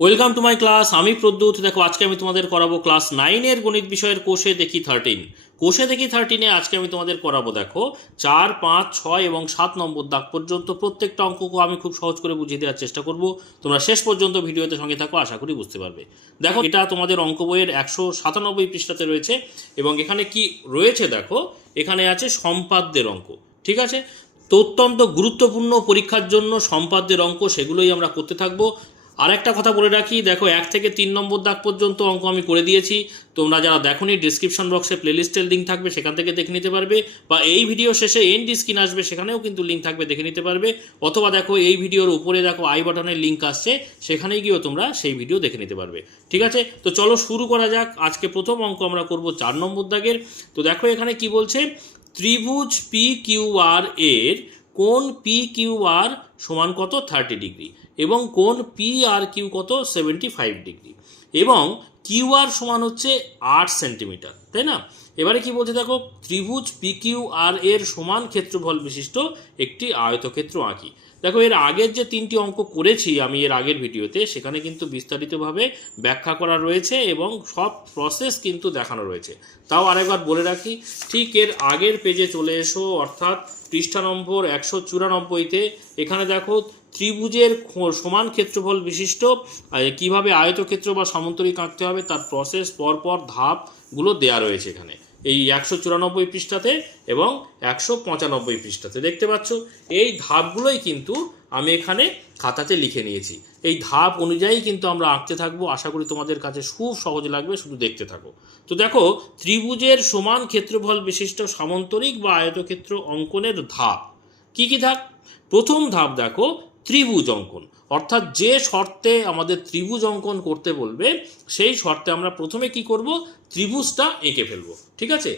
Welcome to my class. আমি প্রদ্যুৎ। দেখো আজকে আমি তোমাদের করাবো ক্লাস 9-এর গণিত বিষয়ের কোষে দেখি 13। কোষে দেখি 13-এ আজকে আমি তোমাদের করাবো দেখো 4, 5, 6 এবং 7 নম্বর দাগ পর্যন্ত প্রত্যেকটা অঙ্ককে আমি খুব সহজ করে বুঝিয়ে দেওয়ার চেষ্টা করব। তোমরা শেষ পর্যন্ত ভিডিওতে সঙ্গে থাকো, আশা করি বুঝতে পারবে। দেখো এটা তোমাদের অঙ্ক বইয়ের 197 পৃষ্ঠাতে রয়েছে এবং এখানে কি রয়েছে দেখো, এখানে আছে সম্পাদ্যের অঙ্ক। ঠিক আছে, তো অত্যন্ত গুরুত্বপূর্ণ পরীক্ষার জন্য সম্পাদ্যের অঙ্ক, সেগুলোই আমরা করতে থাকবো। আর একটা কথা বলে রাখি, দেখো 1 থেকে 3 নম্বর দাগ পর্যন্ত অঙ্ক আমি করে দিয়েছি। তোমরা যারা দেখোনি, ডিসক্রিপশন বক্সে প্লেলিস্টের লিঙ্ক থাকবে, সেখান থেকে দেখে নিতে পারবে, বা এই ভিডিও শেষে এন্ড স্ক্রিন আসবে, সেখানেও কিন্তু লিঙ্ক থাকবে, দেখে নিতে পারবে। অথবা দেখো এই ভিডিওর উপরে দেখো আই বাটনের লিঙ্ক আসছে, সেখানেই গিয়েও তোমরা সেই ভিডিও দেখে নিতে পারবে। ঠিক আছে, তো চলো শুরু করা যাক। আজকে প্রথম অঙ্ক আমরা করব 4 নম্বর দাগের। তো দেখো এখানে কি বলছে, ত্রিভুজ পি কিউ আর এর কোণ পি কিউ আর সমান কত 30 ডিগ্রি এবং কোণ পি আর কিউ কত 75 ডিগ্রি এবং কিউ আর সমান হচ্ছে 8 সেন্টিমিটার, তাই না? এবারে কি বলছে দেখো, ত্রিভুজ পি কিউ আর এর সমান ক্ষেত্রফল বিশিষ্ট একটি আয়তক্ষেত্র আঁকি। দেখো এর আগের যে 3টি অঙ্ক করেছি আমি এর আগের ভিডিওতে, সেখানে কিন্তু বিস্তারিতভাবে ব্যাখ্যা করা রয়েছে এবং সব প্রসেস কিন্তু দেখানো রয়েছে। তাও আরেকবার বলে রাখি, ঠিক এর আগের পেজে চলে এসো, অর্থাৎ পৃষ্ঠা নম্বর 194-তে। এখানে দেখো ত্রিভুজের সমান ক্ষেত্রফল বিশিষ্ট কিভাবে আয়তক্ষেত্র বা সামান্তরিক আঁকতে হবে তার প্রসেস পরপর ধাপগুলো দেয়া রয়েছে এখানে, এই 194 পৃষ্ঠাতে এবং 195 পৃষ্ঠাতে দেখতে পাচ্ছ। এই ধাপগুলোই কিন্তু আমি এখানে খাতাতে লিখে নিয়েছি। এই ধাপ অনুযায়ী কিন্তু আমরা আঁকতে থাকবো। আশা করি তোমাদের কাছে খুব সহজ লাগবে, শুধু দেখতে থাকো। তো দেখো, ত্রিভুজের সমান ক্ষেত্রফল বিশিষ্ট সামান্তরিক বা আয়তক্ষেত্র অঙ্কনের ধাপ কি কি ধাপ? প্রথম ধাপ দেখো, ত্রিভুজ অঙ্কন। অর্থাৎ যে শর্তে আমাদের ত্রিভুজ অঙ্কন করতে বলবে, সেই শর্তে আমরা প্রথমে কি করব, ত্রিভুজটা এঁকে ফেলবো। ঠিক আছে,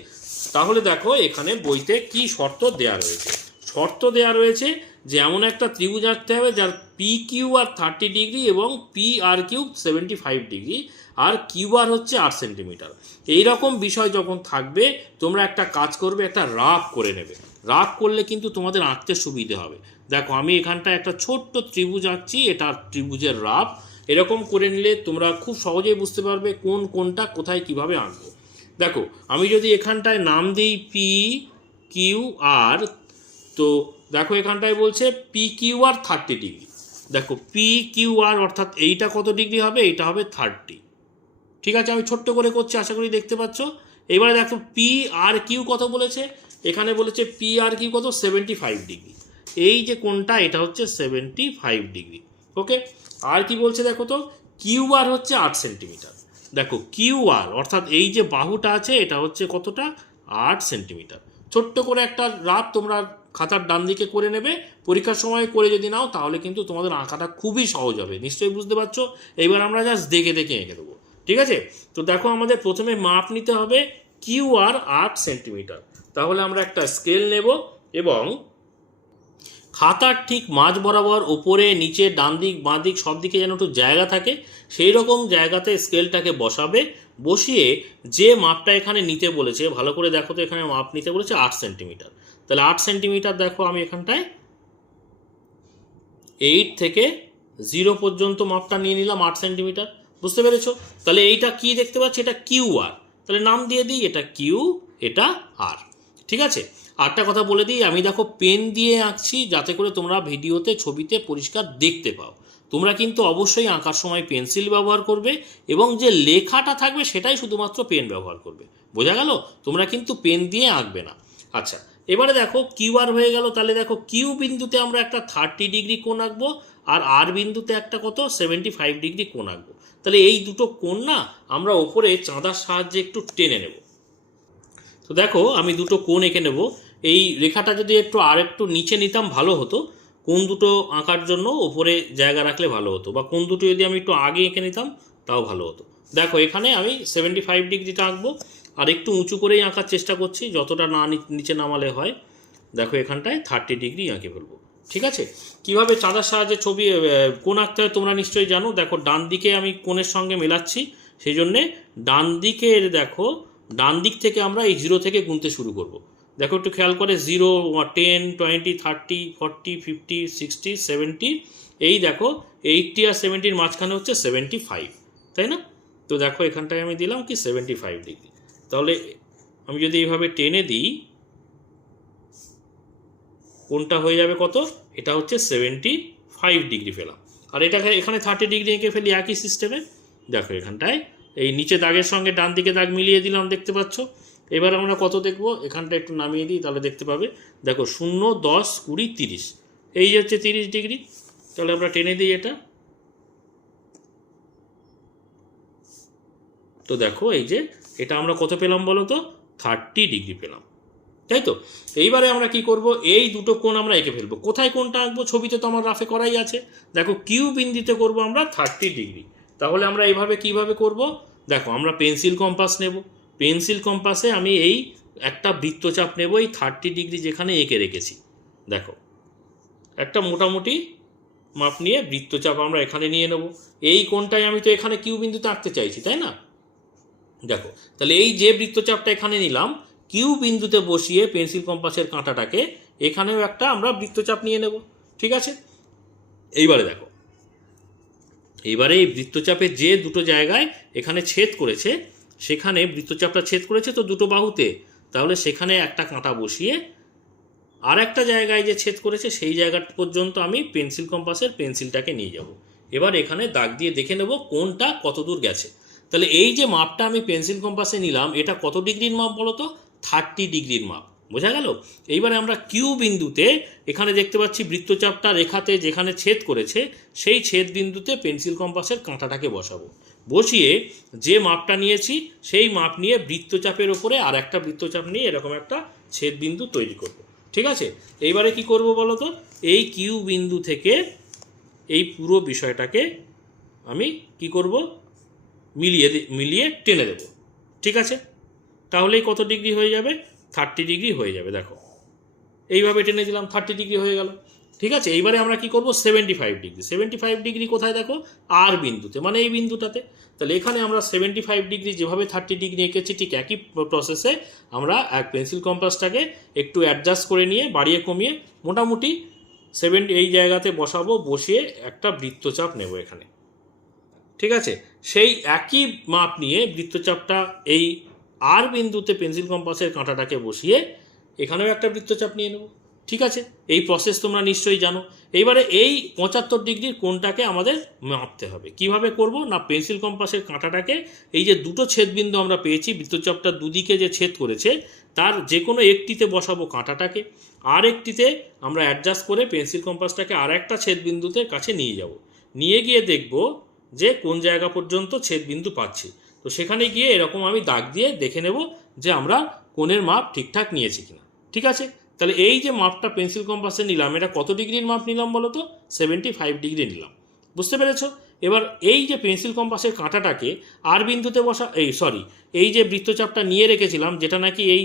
তাহলে দেখো এখানে বইতে কি শর্ত দেয়া রয়েছে। শর্ত দেয়া রয়েছে যে এমন একটা ত্রিভুজ আঁকতে হবে যার পি কিউ আর 30 ডিগ্রি এবং পি আর কিউ 75 ডিগ্রি, আর কিউ আর হচ্ছে 8 সেন্টিমিটার। এইরকম বিষয় যখন থাকবে, তোমরা একটা কাজ করবে, একটা রাফ করে নেবে। রাফ করলে কিন্তু তোমাদের আঁকতে সুবিধে হবে। দেখো আমি এখানটা একটা ছোট্ট ত্রিভুজ আঁকছি, এটা ত্রিভুজের রাফ। এরকম করে নিলে তোমরা খুব সহজেই বুঝতে পারবে কোনটা কোথায় কিভাবে আঁকবো। দেখো আমি যদি এখানটায় নাম দিই পি কিউ আর, তো দেখো এখানটায় বলছে পি কিউ আর 30 ডিগ্রি। দেখো পি কিউ আর অর্থাৎ এইটা কত ডিগ্রি হবে, এইটা হবে 30। ঠিক আছে, আমি ছোট্ট করে করছি, আশা করি দেখতে পাচ্ছ। এবারে দেখো পি আর কিউ কত বলেছে, এখানে বলেছে পি আর কিউ কত 75 ডিগ্রি। এই যে কোণটা, এটা হচ্ছে 75 ডিগ্রি। ওকে, আর কি বলছে দেখো তো, কিউ আর হচ্ছে 8 সেন্টিমিটার। দেখো কিউ আর অর্থাৎ এই যে বাহুটা আছে, এটা হচ্ছে কতটা, 8 সেন্টিমিটার। ছোট্ট করে একটা রাফ তোমরা খাতার ডান দিকে করে নেবে। পরীক্ষার সময় করে যদি নাও, তাহলে কিন্তু তোমাদের আঁকাটা খুবই সহজ হবে। নিশ্চয়ই বুঝতে পারছো। এইবার আমরা জাস্ট দেখে দেখে এঁকে দেবো। ঠিক আছে, তো দেখো আমাদের প্রথমে মাপ নিতে হবে কিউ আর 8 সেন্টিমিটার। তাহলে আমরা একটা স্কেল নেব এবং খাতার ঠিক মাঝ বরাবর ওপরে নিচে ডান দিক বাঁ দিক সব দিকে যেন একটু জায়গা থাকে, সেই রকম জায়গাতে স্কেলটাকে বসাবে। বসিয়ে যে মাপটা এখানে নিতে বলেছে, ভালো করে দেখো তো, এখানে মাপ নিতে বলেছে 8 সেন্টিমিটার। তাহলে 8 সেন্টিমিটার দেখো আমি এখানটায় 8 থেকে 0 পর্যন্ত মাপটা নিয়ে নিলাম 8 সেন্টিমিটার। বুঝতে পেরেছো? তাহলে এইটা কি দেখতে পাচ্ছি, এটা কিউ আর। তাহলে নাম দিয়ে দিই, এটা কিউ, এটা আর। ঠিক আছে, আরেকটা কথা বলে দিই, আমি দেখো পেন দিয়ে আঁকছি যাতে করে তোমরা ভিডিওতে ছবিতে পরিষ্কার দেখতে পাও। তোমরা কিন্তু অবশ্যই আঁকার সময় পেন্সিল ব্যবহার করবে এবং যে লেখাটা থাকবে সেটাই শুধুমাত্র পেন ব্যবহার করবে। বোঝা গেল? তোমরা কিন্তু পেন দিয়ে আঁকবে না। আচ্ছা, এবারে দেখো কিউ আর হয়ে গেল। তাহলে দেখো কিউ বিন্দুতে আমরা একটা 30 ডিগ্রি কোণ আঁকবো, আর আর বিন্দুতে একটা কত 75 ডিগ্রি কোণ আঁকবো। তাহলে এই দুটো কোণ না আমরা ওপরে চাঁদার সাহায্যে একটু টেনে নেব। তো দেখো আমি দুটো কোণ এঁকে নেব। এই রেখাটা যদি একটু নিচে নিতাম ভালো হতো। কোণ দুটো আঁকার জন্য ওপরে জায়গা রাখলে ভালো হতো, বা কোণ দুটো যদি আমি একটু আগে এঁকে নিতাম তাও ভালো হতো। দেখো এখানে আমি 75 ডিগ্রিটা আঁকবো, আর একটু উঁচু করেই আঁকার চেষ্টা করছি, যতটা না নিচে নামালে হয়। দেখো এখানটায় 30 ডিগ্রি আঁকে ফেলবো। ঠিক আছে, কিভাবে চাঁদার সাহায্যে ছবি কোণ আঁকতে হয় তোমরা নিশ্চয়ই জানো। দেখো ডান দিকে আমি কোণের সঙ্গে মেলাচ্ছি, সেই জন্যে ডান দিকের দেখো ডান দিক থেকে আমরা এই 0 থেকে গুনতে শুরু করব। দেখো একটু খেয়াল করে, 0, 10, 20, 30, 40, 50, 60, 70, এই দেখো 80 আর 70-র মাঝখানে হচ্ছে 75, তাই না? তো দেখো এখানটায় আমি দিলাম কি 75 ডিগ্রি। তাহলে আমি যদি এইভাবে টেনে দিই, কোনটা হয়ে যাবে কত? এটা হচ্ছে 75 ডিগ্রি পেলাম। আর এটাকে এখানে 30 ডিগ্রি এঁকে ফেলি একই সিস্টেমে। দেখো এখানটায় এই নিচে দাগের সঙ্গে ডান দিকে দাগ মিলিয়ে দিলাম, দেখতে পাচ্ছ। এবার আমরা কত দেখব, এখানটা একটু নামিয়ে দিই, তাহলে দেখতে পাবে। দেখো 0, 10, 20, 30, এই হচ্ছে 30 ডিগ্রি। তাহলে আমরা টেনে দিই এটা। তো দেখো এই যে এটা আমরা কত পেলাম বলো তো, 30 ডিগ্রি পেলাম, তাই তো? এইবারে আমরা কি করব, এই দুটো কোণ আমরা এঁকে ফেলবো। কোথায় কোণটা আঁকবো? ছবিতে তো আমার রাফে করাই আছে। দেখো কিউ বিন্দুতে করব আমরা 30 ডিগ্রি। তাহলে আমরা এইভাবে কিভাবে করব, দেখো আমরা পেন্সিল কম্পাস নেব। পেন্সিল কম্পাসে আমি এই একটা বৃত্তচাপ নেব, এই 30 ডিগ্রি যেখানে এঁকে রেখেছি। দেখো একটা মোটামুটি মাপ নিয়ে বৃত্তচাপ আমরা এখানে নিয়ে নেব। এই কোণটাই আমি তো এখানে কিউ বিন্দুতে আঁকতে চাইছি, তাই না? দেখো তাহলে এই যে বৃত্তচাপটা এখানে নিলাম, কিউ বিন্দুতে বসিয়ে পেন্সিল কম্পাসের কাঁটাটাকে এখানেও একটা আমরা বৃত্তচাপ নিয়ে নেব, ঠিক আছে? এইবারে দেখো, এইবারে এই বৃত্তচাপের যে দুটো জায়গায় এখানে ছেদ করেছে, সেখানে বৃত্তচাপটা ছেদ করেছে তো দুটো বাহুতে, তাহলে সেখানে একটা কাঁটা বসিয়ে আর একটা জায়গায় যে ছেদ করেছে সেই জায়গা পর্যন্ত আমি পেন্সিল কম্পাসের পেন্সিলটাকে নিয়ে যাব। এবার এখানে দাগ দিয়ে দেখে নেব কোনটা কত দূর গেছে। তাহলে এই যে মাপটা আমি পেন্সিল কম্পাসে নিলাম, এটা কত ডিগ্রির মাপ বলো তো? 30 ডিগ্রির মাপ, বোঝা গেল? এইবারে আমরা কিউ বিন্দুতে এখানে দেখতে পাচ্ছি বৃত্তচাপটা রেখাতে যেখানে ছেদ করেছে সেই ছেদ বিন্দুতে পেন্সিল কম্পাসের কাঁটাটাকে বসাবো। বসিয়ে যে মাপটা নিয়েছি সেই মাপ নিয়ে বৃত্তচাপের ওপরে আর একটা বৃত্তচাপ নিয়ে এরকম একটা ছেদ বিন্দু তৈরি করব, ঠিক আছে? এইবারে কি করব বলো তো, এই কিউ বিন্দু থেকে এই পুরো বিষয়টাকে আমি কি করব, মিলিয়ে টেনে দেব, ঠিক আছে? তাহলেই কত ডিগ্রি হয়ে যাবে? 30 ডিগ্রি হয়ে যাবে। দেখো এইভাবে টেনে দিলাম, 30 ডিগ্রি হয়ে গেল, ঠিক আছে? এইবারে আমরা কি করব, 75 ডিগ্রি। 75 ডিগ্রি কোথায়? দেখো আর বিন্দুতে, মানে এই বিন্দুটাতে। তাহলে এখানে আমরা 75 ডিগ্রি যেভাবে 30 ডিগ্রি এঁকেছি, ঠিক একই প্রসেসে আমরা এক পেন্সিল কম্পাসটাকে একটু অ্যাডজাস্ট করে নিয়ে বাড়িয়ে কমিয়ে মোটামুটি 70 এই জায়গাতে বসাবো। বসিয়ে একটা বৃত্তচাপ নেব এখানে, ঠিক আছে? সেই একই মাপ নিয়ে বৃত্তচাপটা এই আর বিন্দুতে পেন্সিল কম্পাসের কাঁটাটাকে বসিয়ে এখানেও একটা বৃত্তচাপ নিয়ে নেব, ঠিক আছে? এই প্রসেস তোমরা নিশ্চয়ই জানো। এইবারে এই 75 ডিগ্রির কোণটাকে আমাদের মাপতে হবে। কিভাবে করব না, পেন্সিল কম্পাসের কাঁটাটাকে এই যে দুটো ছেদবিন্দু আমরা পেয়েছি, বৃত্তচাপটা দুদিকে যে ছেদ করেছে তার যে কোনো একটিতে বসাবো কাঁটাটাকে, আর একটিতে আমরা অ্যাডজাস্ট করে পেন্সিল কম্পাসটাকে আর একটা ছেদবিন্দুতে কাছে নিয়ে যাব। নিয়ে গিয়ে দেখব যে কোন জায়গা পর্যন্ত ছেদবিন্দু পাচ্ছি। তো সেখানে গিয়ে এরকম আমি দাগ দিয়ে দেখে নেব যে আমরা কোণের মাপ ঠিকঠাক নিয়েছি কিনা, ঠিক আছে? তাহলে এই যে মাপটা পেন্সিল কম্পাসে নিলাম, এটা কত ডিগ্রির মাপ নিলাম বলো তো? 75 ডিগ্রি নিলাম, বুঝতে পেরেছ? এবার এই যে পেন্সিল কম্পাসের কাঁটাটাকে আর বিন্দুতে এই যে বৃত্তচাপটা নিয়ে রেখেছিলাম, যেটা নাকি এই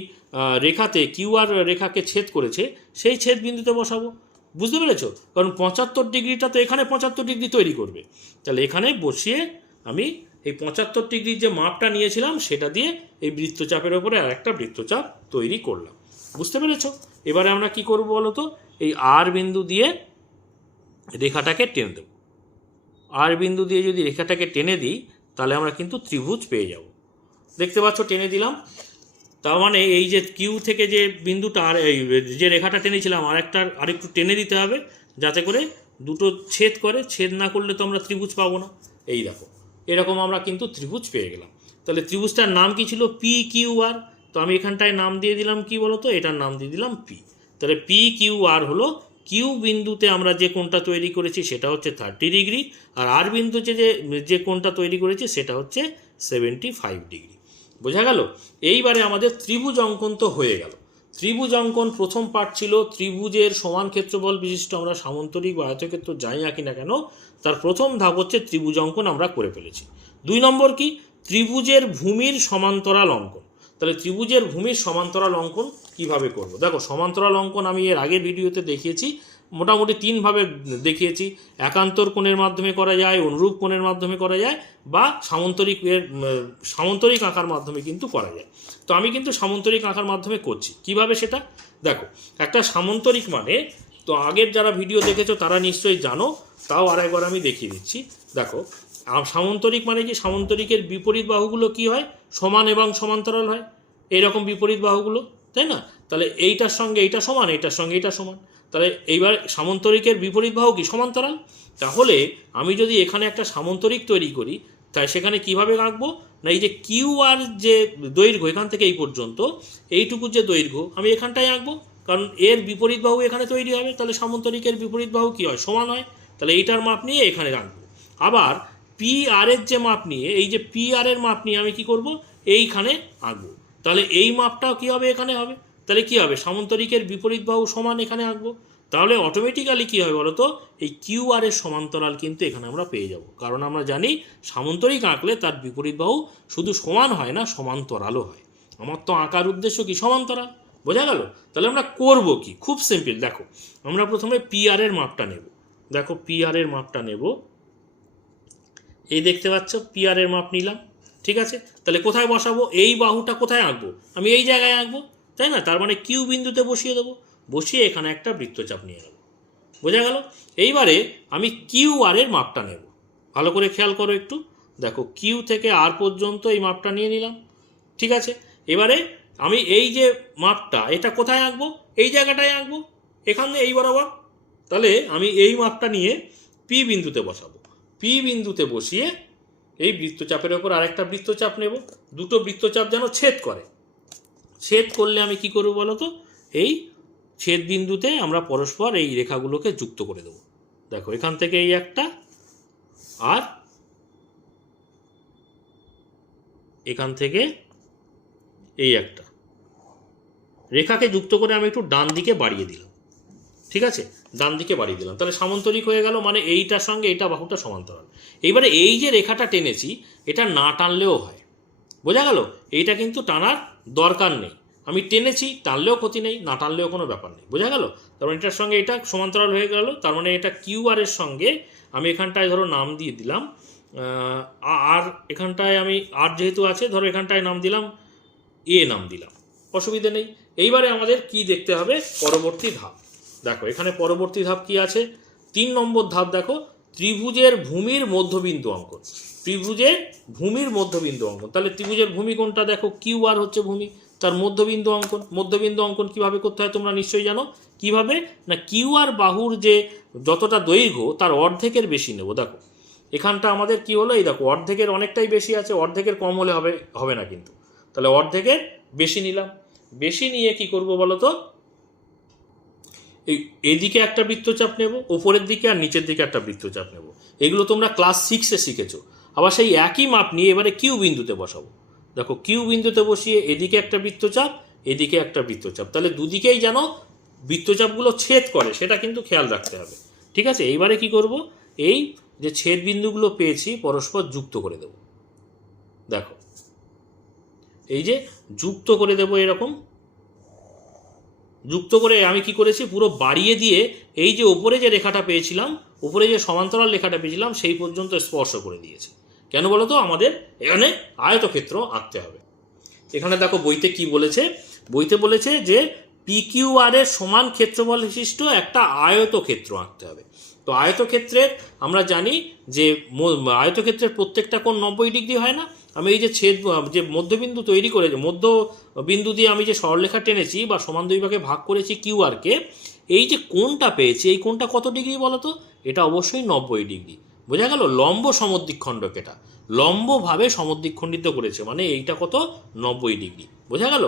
রেখাতে কিউআর রেখাকে ছেদ করেছে, সেই ছেদ বিন্দুতে বসাবো, বুঝতে পেরেছো? কারণ 75 ডিগ্রিটা তো এখানে 75 ডিগ্রি তৈরি করবে। তাহলে এখানে বসিয়ে আমি এই 75 ডিগ্রির যে মাপটা নিয়েছিলাম সেটা দিয়ে এই বৃত্তচাপের ওপরে আর একটা বৃত্তচাপ তৈরি করলাম, বুঝতে পেরেছো? এবারে আমরা কি করব বলো তো, এই আর বিন্দু দিয়ে রেখাটাকে টেনে দেব। আর বিন্দু দিয়ে যদি রেখাটাকে টেনে দিই তাহলে আমরা কিন্তু ত্রিভুজ পেয়ে যাব, দেখতে পাচ্ছ টেনে দিলাম। তার মানে এই যে কিউ থেকে যে বিন্দুটা আর এই যে রেখাটা টেনেছিলাম আরেকটু টেনে দিতে হবে, যাতে করে দুটো ছেদ করে। ছেদ না করলে তো আমরা ত্রিভুজ পাবো না। এই দেখো এরকম আমরা কিন্তু ত্রিভুজ পেয়ে গেলাম। তাহলে ত্রিভুজটার নাম কি ছিল? P Q R. তো আমি এখানটায় নাম দিয়ে দিলাম কি বলো তো, এটার নাম দিয়ে দিলাম পি। তাহলে পি কিউ আর হলো কিউ বিন্দুতে আমরা যে কোণটা তৈরি করেছি সেটা হচ্ছে 30 ডিগ্রি, আর আর বিন্দুতে যে কোণটা তৈরি করেছি সেটা হচ্ছে 75 ডিগ্রি, বোঝা গেল? এইবারে আমাদের ত্রিভুজ অঙ্কন তো হয়ে গেল। ত্রিভুজ অঙ্কন প্রথম পার্ট ছিল ত্রিভুজের সমান ক্ষেত্রফল বিশিষ্ট আমরা সামন্তরিক বা আয়তক্ষেত্র যাই আঁকি না কেন, তার প্রথম ধাপ হচ্ছে ত্রিভুজ অঙ্কন আমরা করে ফেলেছি। 2 নম্বর কি? ত্রিভুজের ভূমির সমান্তরাল অঙ্কন। তাহলে ত্রিভুজের ভূমির সমান্তরাল অঙ্কন কিভাবে করব? দেখো সমান্তরাল অঙ্কন আমি এর আগের ভিডিওতে দেখিয়েছি, মোটামুটি 3 ভাবে দেখিয়েছি। একান্তর কোণের মাধ্যমে করা যায়, অনুরূপ কোণের মাধ্যমে করা যায়, বা সামন্তরিক আঁকার মাধ্যমে কিন্তু করা যায়। তো আমি কিন্তু সামন্তরিক আঁকার মাধ্যমে করছি। কিভাবে সেটা দেখো, একটা সামন্তরিক মানে তো আগের যারা ভিডিও দেখেছো তারা নিশ্চয়ই জানো, তাও আরেকবার আমি দেখিয়ে দিচ্ছি। দেখো সামন্তরিক মানে কি, সামন্তরিকের বিপরীত বাহুগুলো কি হয়, সমান এবং সমান্তরাল হয়, এইরকম বিপরীত বাহুগুলো, তাই না? তাহলে এইটার সঙ্গে এইটা সমান, এইটার সঙ্গে এইটা সমান, তাহলে এইবার সামন্তরিকের বিপরীত বাহু কি, সমান্তরাল। তাহলে আমি যদি এখানে একটা সামন্তরিক তৈরি করি, তাই সেখানে কিভাবে আঁকবো না, এই যে কিউ আর যে দৈর্ঘ্য এখান থেকে এই পর্যন্ত, এইটুকু যে দৈর্ঘ্য আমি এখানটায় আঁকবো, কারণ এর বিপরীত বাহু এখানে তৈরি হবে, তাহলে সামন্তরিকের বিপরীত বাহু কি হয়, সমান হয়, তাহলে এইটার মাপ নিয়ে এখানে রাখবো। আবার পি আর এর যে মাপ নিয়ে, এই যে পি আর এর মাপ নিয়ে আমি কি করব, এইখানে আঁকবো, তাহলে এই মাপটাও কি হবে, এখানে হবে, তাহলে কি হবে, সামন্তরিকের বিপরীত বাহু সমান এখানে আঁকবো, তাহলে অটোমেটিক্যালি কী হবে বলতো, এই কিউ আর এর সমান্তরাল কিন্তু এখানে আমরা পেয়ে যাব, কারণ আমরা জানি সামন্তরিক আঁকলে তার বিপরীত বাহু শুধু সমান হয় না, সমান্তরালও হয়। আমার তো আঁকার উদ্দেশ্য কি, সমান্তরাল, বোঝা গেল? তাহলে আমরা করব কি, খুব সিম্পল। দেখো আমরা প্রথমে পি আর এর মাপটা নেব, দেখো পি আর এর মাপটা নেব, এই দেখতে পাচ্ছ পি আর এর মাপ নিলাম, ঠিক আছে? তাহলে কোথায় বসাবো, এই বাহুটা কোথায় আঁকবো, আমি এই জায়গায় আঁকবো, তাই না? তার মানে কিউ বিন্দুতে বসিয়ে দেবো, বসিয়ে এখানে একটা বৃত্তচাপ নিয়ে নেব, বোঝা গেল? এইবারে আমি কিউ আর এর মাপটা নেব, ভালো করে খেয়াল করো একটু, দেখো কিউ থেকে আর পর্যন্ত এই মাপটা নিয়ে নিলাম, ঠিক আছে? এবারে আমি এই যে মাপটা এটা কোথায় আঁকবো, এই জায়গাটায় আঁকবো, এখানে এই বরাবর, তাহলে আমি এই মাপটা নিয়ে পি বিন্দুতে বসাবো, পি বিন্দুতে বসিয়ে এই বৃত্তচাপের ওপর আরেকটা বৃত্তচাপ নেব, দুটো বৃত্তচাপ যেন ছেদ করে, ছেদ করলে আমি কি করব বলো তো, এই ছেদ বিন্দুতে আমরা পরস্পর এই রেখাগুলোকে যুক্ত করে দেব। দেখো এখান থেকে এই একটা, আর এখান থেকে এই একটা রেখাকে যুক্ত করে আমি একটু ডান দিকে বাড়িয়ে দিলাম, ঠিক আছে? ডান দিকে বাড়িয়ে দিলাম, তাহলে সামন্তরিক হয়ে গেল, মানে এইটার সঙ্গে এইটা বাহুটা সমান্তরাল। এইবারে এই যে রেখাটা টেনেছি এটা না টানলেও হয়, বোঝা গেল? এইটা কিন্তু টানার দরকার নেই, আমি টেনেছি, টানলেও ক্ষতি নেই, না টানলেও কোনো ব্যাপার নেই, বোঝা গেল? তার মানে এটার সঙ্গে এটা সমান্তরাল হয়ে গেল, তার মানে এটা কিউ আর এর সঙ্গে আমি এখানটায় ধরো নাম দিয়ে দিলাম আর, এখানটায় আমি আর যেহেতু আছে ধরো এখানটায় নাম দিলাম এ, নাম দিলাম, অসুবিধে নেই। এইবারে আমাদের কি দেখতে হবে, পরবর্তী ধাপ। দেখো এখানে পরবর্তী ধাপ কি আছে, 3 নম্বর ধাপ, দেখো ত্রিভুজের ভূমির মধ্যবিন্দু অঙ্কন, ত্রিভুজের ভূমির মধ্যবিন্দু অঙ্কন। তাহলে ত্রিভুজের ভূমি কোনটা, দেখো কিউ আর হচ্ছে ভূমি, তার মধ্যবিন্দু অঙ্কন। মধ্যবিন্দু অঙ্কন কিভাবে করতে হয় তোমরা নিশ্চয়ই জানো, কিভাবে না, কিউ আর বাহুর যে যতটা দৈর্ঘ্য তার অর্ধেকের বেশি নেব। দেখো এখানটা আমাদের কি হলো, এই দেখো অর্ধেকের অনেকটাই বেশি আছে, অর্ধেকের কম হলে হবে না কিন্তু, তাহলে অর্ধেকের বেশি নিলাম, বেশি নিয়ে কি করব বলো তো, এইদিকে একটা বৃত্তচাপ নেব, ওপরের দিকে আর নিচের দিকে একটা বৃত্তচাপ নেব। এগুলো তোমরা ক্লাস 6-এ শিখেছো। আবার সেই একই মাপ নিয়ে এবারে কিউ বিন্দুতে বসাবো, দেখো কিউ বিন্দুতে বসিয়ে এদিকে একটা বৃত্তচাপ, এদিকে একটা বৃত্তচাপ, তাহলে দুদিকেই যেন বৃত্তচাপগুলো ছেদ করে সেটা কিন্তু খেয়াল রাখতে হবে, ঠিক আছে? এইবারে কি করব, এই যে ছেদ বিন্দুগুলো পেয়েছি পরস্পর যুক্ত করে দেব, দেখো এই যে যুক্ত করে দেব, এরকম যুক্ত করে আমি কি করেছি, পুরো বাড়িয়ে দিয়ে এই যে ওপরে যে রেখাটা পেয়েছিলাম, উপরে যে সমান্তরাল রেখাটা পেয়েছিলাম সেই পর্যন্ত স্পর্শ করে দিয়েছি। কেন বলো তো, আমাদের এখানে আয়তক্ষেত্র আঁকতে হবে। এখানে দেখো বইতে কি বলেছে, বইতে বলেছে যে PQR এর সমান ক্ষেত্রফল বিশিষ্ট একটা আয়তক্ষেত্র আঁকতে হবে। তো আয়তক্ষেত্রের আমরা জানি যে আয়তক্ষেত্রের প্রত্যেকটা কোণ 90 ডিগ্রি হয় না। আমি এই যে যে মধ্যবিন্দু তৈরি করে, মধ্যবিন্দু দিয়ে আমি যে সরলরেখা টেনেছি বা সমান দুই ভাগে ভাগ করেছি কিউআরকে, এই যে কোণটা পেয়েছি এই কোণটা কত ডিগ্রি বলো তো, এটা অবশ্যই 90 ডিগ্রি, বোঝা গেল? লম্ব সমদ্বিখণ্ডক, এটা লম্বভাবে সমদ্বিখণ্ডিত করেছে, মানে এইটা কত, 90 ডিগ্রি, বোঝা গেল?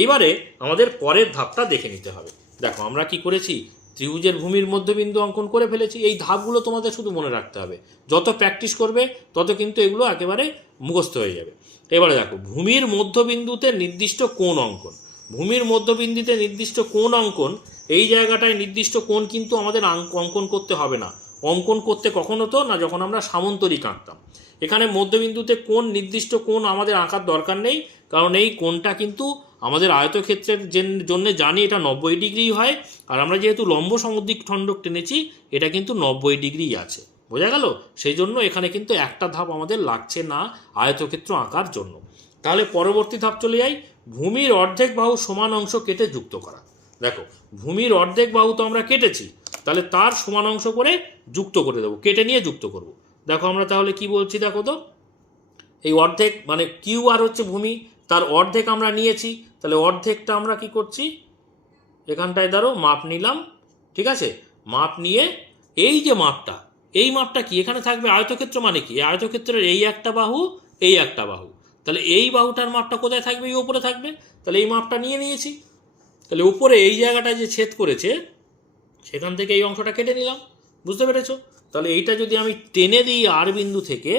এইবারে আমাদের পরের ধাপটা দেখে নিতে হবে। দেখো আমরা কি করেছি, ত্রিভুজের ভূমির মধ্যবিন্দু অঙ্কন করে ফেলেছি। এই ধাপগুলো তোমাদের শুধু মনে রাখতে হবে, যত প্র্যাকটিস করবে তত কিন্তু এগুলো একেবারে মুখস্থ হয়ে যাবে। এবারে দেখো ভূমির মধ্যবিন্দুতে নির্দিষ্ট কোণ অঙ্কন, ভূমির মধ্যবিন্দুতে নির্দিষ্ট কোণ অঙ্কন, এই জায়গাটায় নির্দিষ্ট কোণ কিন্তু আমাদের অঙ্কন করতে হবে না। অঙ্কন করতে কখন হতো না, যখন আমরা সামন্তরিক আঁকতাম। এখানে মধ্যবিন্দুতে কোণ, নির্দিষ্ট কোণ আমাদের আঁকার দরকার নেই, কারণ এই কোণটা কিন্তু আমাদের আয়তক্ষেত্রের জন্য জানি এটা 90 ডিগ্রি হয়, আর আমরা যেহেতু লম্ব সমদ্বিখণ্ডক টেনেছি এটা কিন্তু 90 ডিগ্রি আছে, বোঝা গেল? সেই জন্য এখানে কিন্তু একটা ধাপ আমাদের লাগছে না আয়তক্ষেত্র আঁকার জন্য। তাহলে পরবর্তী ধাপ চলে যাই, ভূমির অর্ধেক বাহু সমান অংশ কেটে যুক্ত করা। দেখো ভূমির অর্ধেক বাহু তো আমরা কেটেছি, তাহলে তার সমান অংশ করে যুক্ত করে দেবো, কেটে নিয়ে যুক্ত করব। দেখো আমরা তাহলে কি বলছি, দেখো তো এই অর্ধেক মানে কিউ আর হচ্ছে ভূমি, তার অর্ধেক আমরা নিয়েছি, তাহলে অর্ধেকটা আমরা কি করছি, এখানটায় ধরো মাপ নিলাম, ঠিক আছে, মাপ নিয়ে এই যে মাপটা, এই মাপটা কি এখানে থাকবে, আয়তক্ষেত্র মানে কি, আয়তক্ষেত্রের এই একটা বাহু, এই একটা বাহু, তাহলে এই বাহুটার মাপটা কোথায় থাকবে, এই উপরে থাকবে, তাহলে এই মাপটা নিয়ে নিয়েছি, তাহলে উপরে এই জায়গাটায় যে ছেদ করেছে সেখান থেকে এই অংশটা কেটে নিলাম, বুঝতে পেরেছো? তাহলে এইটা যদি আমি টেনে দিই আর বিন্দু থেকে,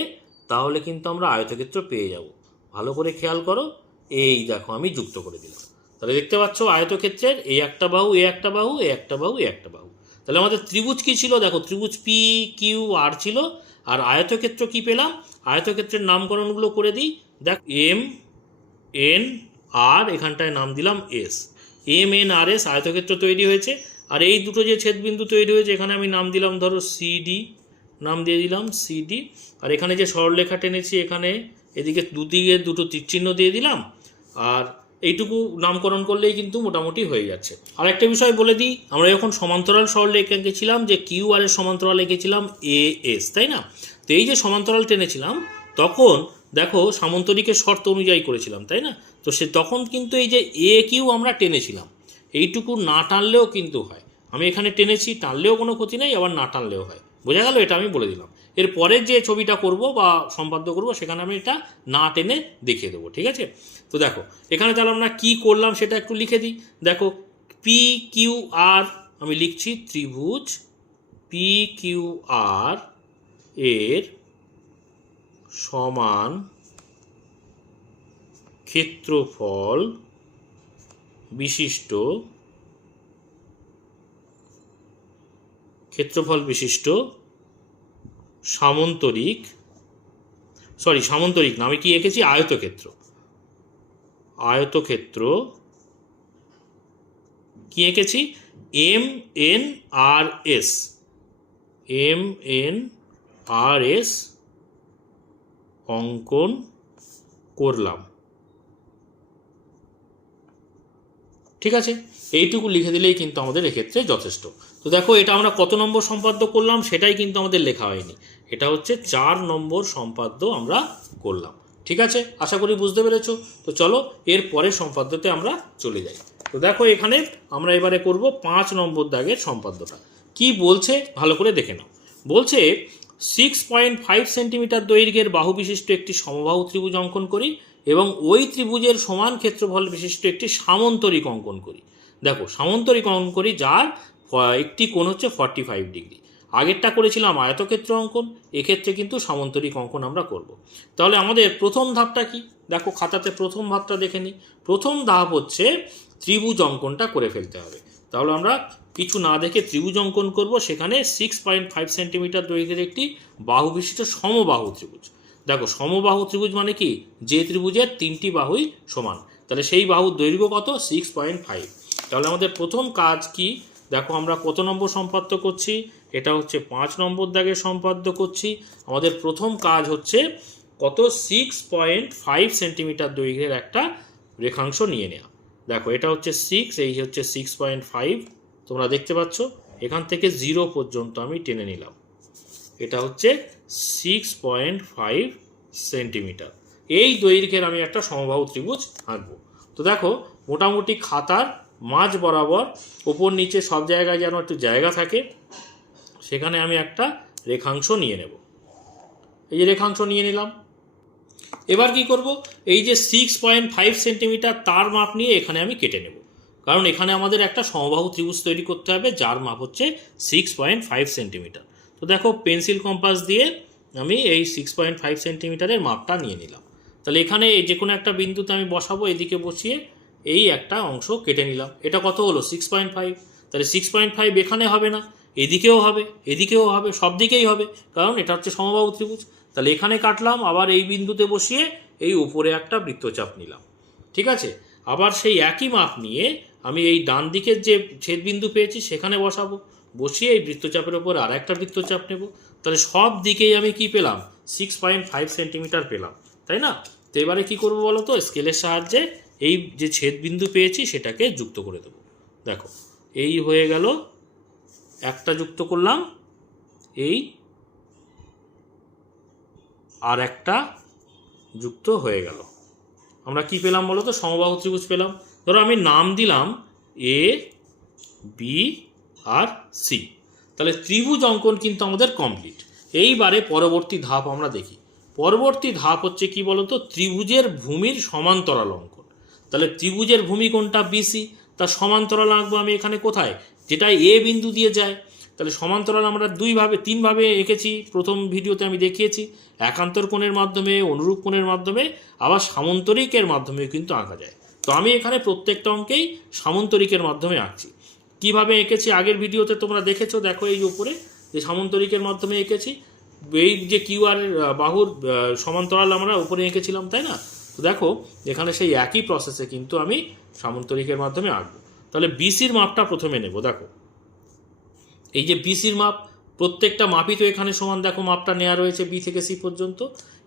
তাহলে কিন্তু আমরা আয়তক্ষেত্র পেয়ে যাব। ভালো করে খেয়াল করো, এই দেখো আমি যুক্ত করে দিলাম, তাহলে দেখতে পাচ্ছ আয়তক্ষেত্রের এই একটা বাহু, এই একটা বাহু, এই একটা বাহু, এই একটা বাহু, তাহলে আমাদের ত্রিভুজ কি ছিল, দেখো ত্রিভুজ পি কিউ আর ছিল, আর আয়তক্ষেত্র কি পেলাম, আয়তক্ষেত্রের নামকরণগুলো করে দিই, দেখ এম এন আর এখানটায় নাম দিলাম এস, এম এন আর এস আয়তক্ষেত্র তৈরি হয়েছে। আর এই দুটো যে ছেদবিন্দু তৈরি হয়েছে এখানে আমি নাম দিলাম ধরো সিডি, নাম দিয়ে দিলাম সিডি, আর এখানে যে সরলরেখা টেনেছি এখানে এদিকে দুদিকে দুটো তীরচিহ্ন দিয়ে দিলাম, আর এইটুকু নামকরণ করলেই কিন্তু মোটামুটি হয়ে যাচ্ছে। আর একটা বিষয় বলে দিই, আমরা যখন সমান্তরাল সরলরেখা এঁকেছিলাম যে কিউ আর এর সমান্তরাল এঁকেছিলাম এ এস, তাই না? তো এই যে সমান্তরাল টেনেছিলাম তখন দেখো সামান্তরিকের শর্ত অনুযায়ী করেছিলাম, তাই না? তো সে তখন কিন্তু এই যে এ কিউ আমরা টেনেছিলাম, এইটুকু না টানলেও কিন্তু হয়, আমি এখানে টেনেছি, টানলেও কোনো ক্ষতি নেই, আবার না টানলেও হয়, বোঝা গেল? এটা আমি বলে দিলাম। এর পরের যে ছবিটা করব বা সম্পাদ্য করব সেখানে আমি এটা না টেনে দেখিয়ে দেবো, ঠিক আছে? তো দেখো এখানে তাহলে আমরা কী করলাম সেটা একটু লিখে দিই। দেখো পি কিউ আর আমি লিখছি, ত্রিভুজ পি কিউ আর এর সমান ক্ষেত্রফল বিশিষ্ট সামন্তরিক, সামন্তরিক না, আমি কি এঁকেছি, আয়তক্ষেত্র কি এঁকেছি, এম এন আর এস, এম এন আর এস অঙ্কন করলাম, ঠিক আছে? এইটুকু লিখে দিলেই কিন্তু আমাদের এক্ষেত্রে যথেষ্ট। তো দেখো এটা আমরা কত নম্বর সম্পাদ্য করলাম সেটাই কিন্তু আমাদের লেখা হয়নি, এটা হচ্ছে 4 নম্বর সম্পাদ্য আমরা করলাম, ঠিক আছে? আশা করি বুঝতে পেরেছো। তো চলো এর পরের সম্পাদ্যতে আমরা চলে যাই। তো দেখো এখানে আমরা এবারে করব 5 নম্বর দাগের সম্পাদ্যটা। কি বলছে ভালো করে দেখে নাও। বলছে 6.5 সেন্টিমিটার দৈর্ঘ্যের বাহু বিশিষ্ট একটি সমবাহু ত্রিভুজ অঙ্কন করি এবং ওই ত্রিভুজের সমান ক্ষেত্রফল বিশিষ্ট একটি সামন্তরিক অঙ্কন করি। দেখো সামন্তরিক অঙ্কন করি যার একটি কোণ হচ্ছে 45 ডিগ্রি। আগেরটা করেছিলাম আয়তক্ষেত্র অঙ্কন, এক্ষেত্রে কিন্তু সামন্তরিক অঙ্কন আমরা করব। তাহলে আমাদের প্রথম ধাপটা কি, দেখো খাতাতে প্রথম ধাপটা দেখে নিই। প্রথম ধাপ হচ্ছে ত্রিভুজ অঙ্কনটা করে ফেলতে হবে। তাহলে আমরা কিছু না দেখে ত্রিভুজ অঙ্কন করব, সেখানে 6.5 সেন্টিমিটার দৈর্ঘ্যের একটি বাহু বিশিষ্ট সমবাহু ত্রিভুজ। দেখো সমবাহু ত্রিভুজ মানে কি, যে ত্রিভুজের 3টি বাহুই সমান, তাহলে সেই বাহুর দৈর্ঘ্য কত, 6.5। তাহলে আমাদের প্রথম কাজ কি, দেখো আমরা কত নম্বর সম্পাদ্য করছি, এটা হচ্ছে 5 নম্বর দাগের সম্পাদ্য করছি। আমাদের প্রথম কাজ হচ্ছে কত, 6.5 সেন্টিমিটার দৈর্ঘ্যের একটা রেখাংশ নিয়ে নেওয়া। দেখো এটা হচ্ছে 6, এই হচ্ছে 6.5, তোমরা দেখতে পাচ্ছ এখান থেকে 0 পর্যন্ত আমি টেনে নিলাম, এটা হচ্ছে 6.5 সেন্টিমিটার। এই দৈর্ঘ্যের আমি একটা সমবাহু ত্রিভুজ আঁকবো। তো দেখো মোটামুটি খাতার মাঝ বরাবর ওপর নিচে সব জায়গায় যেন একটু জায়গা থাকে, সেখানে আমি একটা রেখাংশ নিয়ে নেব। এই যে রেখাংশ নিয়ে নিলাম। এবার কি করব, এই যে 6.5 সেন্টিমিটার তার মাপ নিয়ে এখানে আমি কেটে নেব, কারণ এখানে আমাদের একটা সমবাহু ত্রিভুজ তৈরি করতে হবে যার মাপ হচ্ছে 6.5 সেন্টিমিটার। তো দেখো পেন্সিল কম্পাস দিয়ে আমি এই 6.5 সেন্টিমিটারের মাপটা নিয়ে নিলাম। তাহলে এখানে যে কোনো একটা বিন্দুতে আমি বসাবো, এদিকে বসিয়ে এই একটা অংশ কেটে নিলাম। এটা কত হলো, 6.5। তাহলে 6.5 এখানে হবে না, এদিকেও হবে, এদিকেও হবে, সব দিকেই হবে, কারণ এটা হচ্ছে সমবাহু ত্রিভুজ। তাহলে এখানে কাটলাম, আবার এই বিন্দুতে বসিয়ে এই উপরে একটা বৃত্তচাপ নিলাম, ঠিক আছে? আবার সেই একই মাপ নিয়ে আমি এই ডান দিকের যে ছেদবিন্দু পেয়েছি সেখানে বসাবো, বসিয়ে এই বৃত্তচাপের ওপর আর একটা বৃত্তচাপ নেব। তাহলে সব দিকেই আমি কি পেলাম, 6.5 সেন্টিমিটার পেলাম, তাই না? তো এবারে কী করবো বলো তো, স্কেলের সাহায্যে এই যে ছেদবিন্দু পেয়েছি সেটাকে যুক্ত করে দেবো। দেখো এই হয়ে গেল একটা যুক্ত করলাম, এই আর একটা যুক্ত হয়ে গেল। আমরা কি পেলাম বলো তো? সমবাহু ত্রিভুজ পেলাম। ধরো আমি নাম দিলাম এ বি আর সি। তাহলে ত্রিভুজ অঙ্কন কিন্তু আমাদের কমপ্লিট। এইবারে পরবর্তী ধাপ আমরা দেখি। পরবর্তী ধাপ হচ্ছে কি বলতো? ত্রিভুজের ভূমির সমান্তরাল অঙ্কন। তাহলে ত্রিভুজের ভূমি কোনটা? বিসি। তার সমান্তরাল আঁকবো আমি এখানে কোথায়? যেটা এ বিন্দু দিয়ে যায়। তাহলে সমান্তরাল আমরা তিনভাবে এঁকেছি। প্রথম ভিডিওতে আমি দেখিয়েছি, একান্তর কোণের মাধ্যমে, অনুরূপ কোণের মাধ্যমে, আবার সামন্তরিকের মাধ্যমেও কিন্তু আঁকা যায়। তো আমি এখানে প্রত্যেকটা অঙ্কেই সামন্তরিকের মাধ্যমে আঁকছি। কিভাবে এঁকেছি আগের ভিডিওতে তোমরা দেখেছো, দেখো এই উপরে যে সামন্তরিকের মাধ্যমে এঁকেছি। এই যে কিউ আর বাহুর সমান্তরাল আমরা উপরে এঁকেছিলাম, তাই না? তো দেখো এখানে সেই একই প্রসেসে কিন্তু আমি সামন্তরিকের মাধ্যমে আঁকবো। তাহলে বিসির মাপটা প্রথমে নেব। দেখো এই যে বিসির মাপ, প্রত্যেকটা মাপই তো এখানে সমান। দেখো মাপটা নেওয়া রয়েছে বি থেকে সি পর্যন্ত।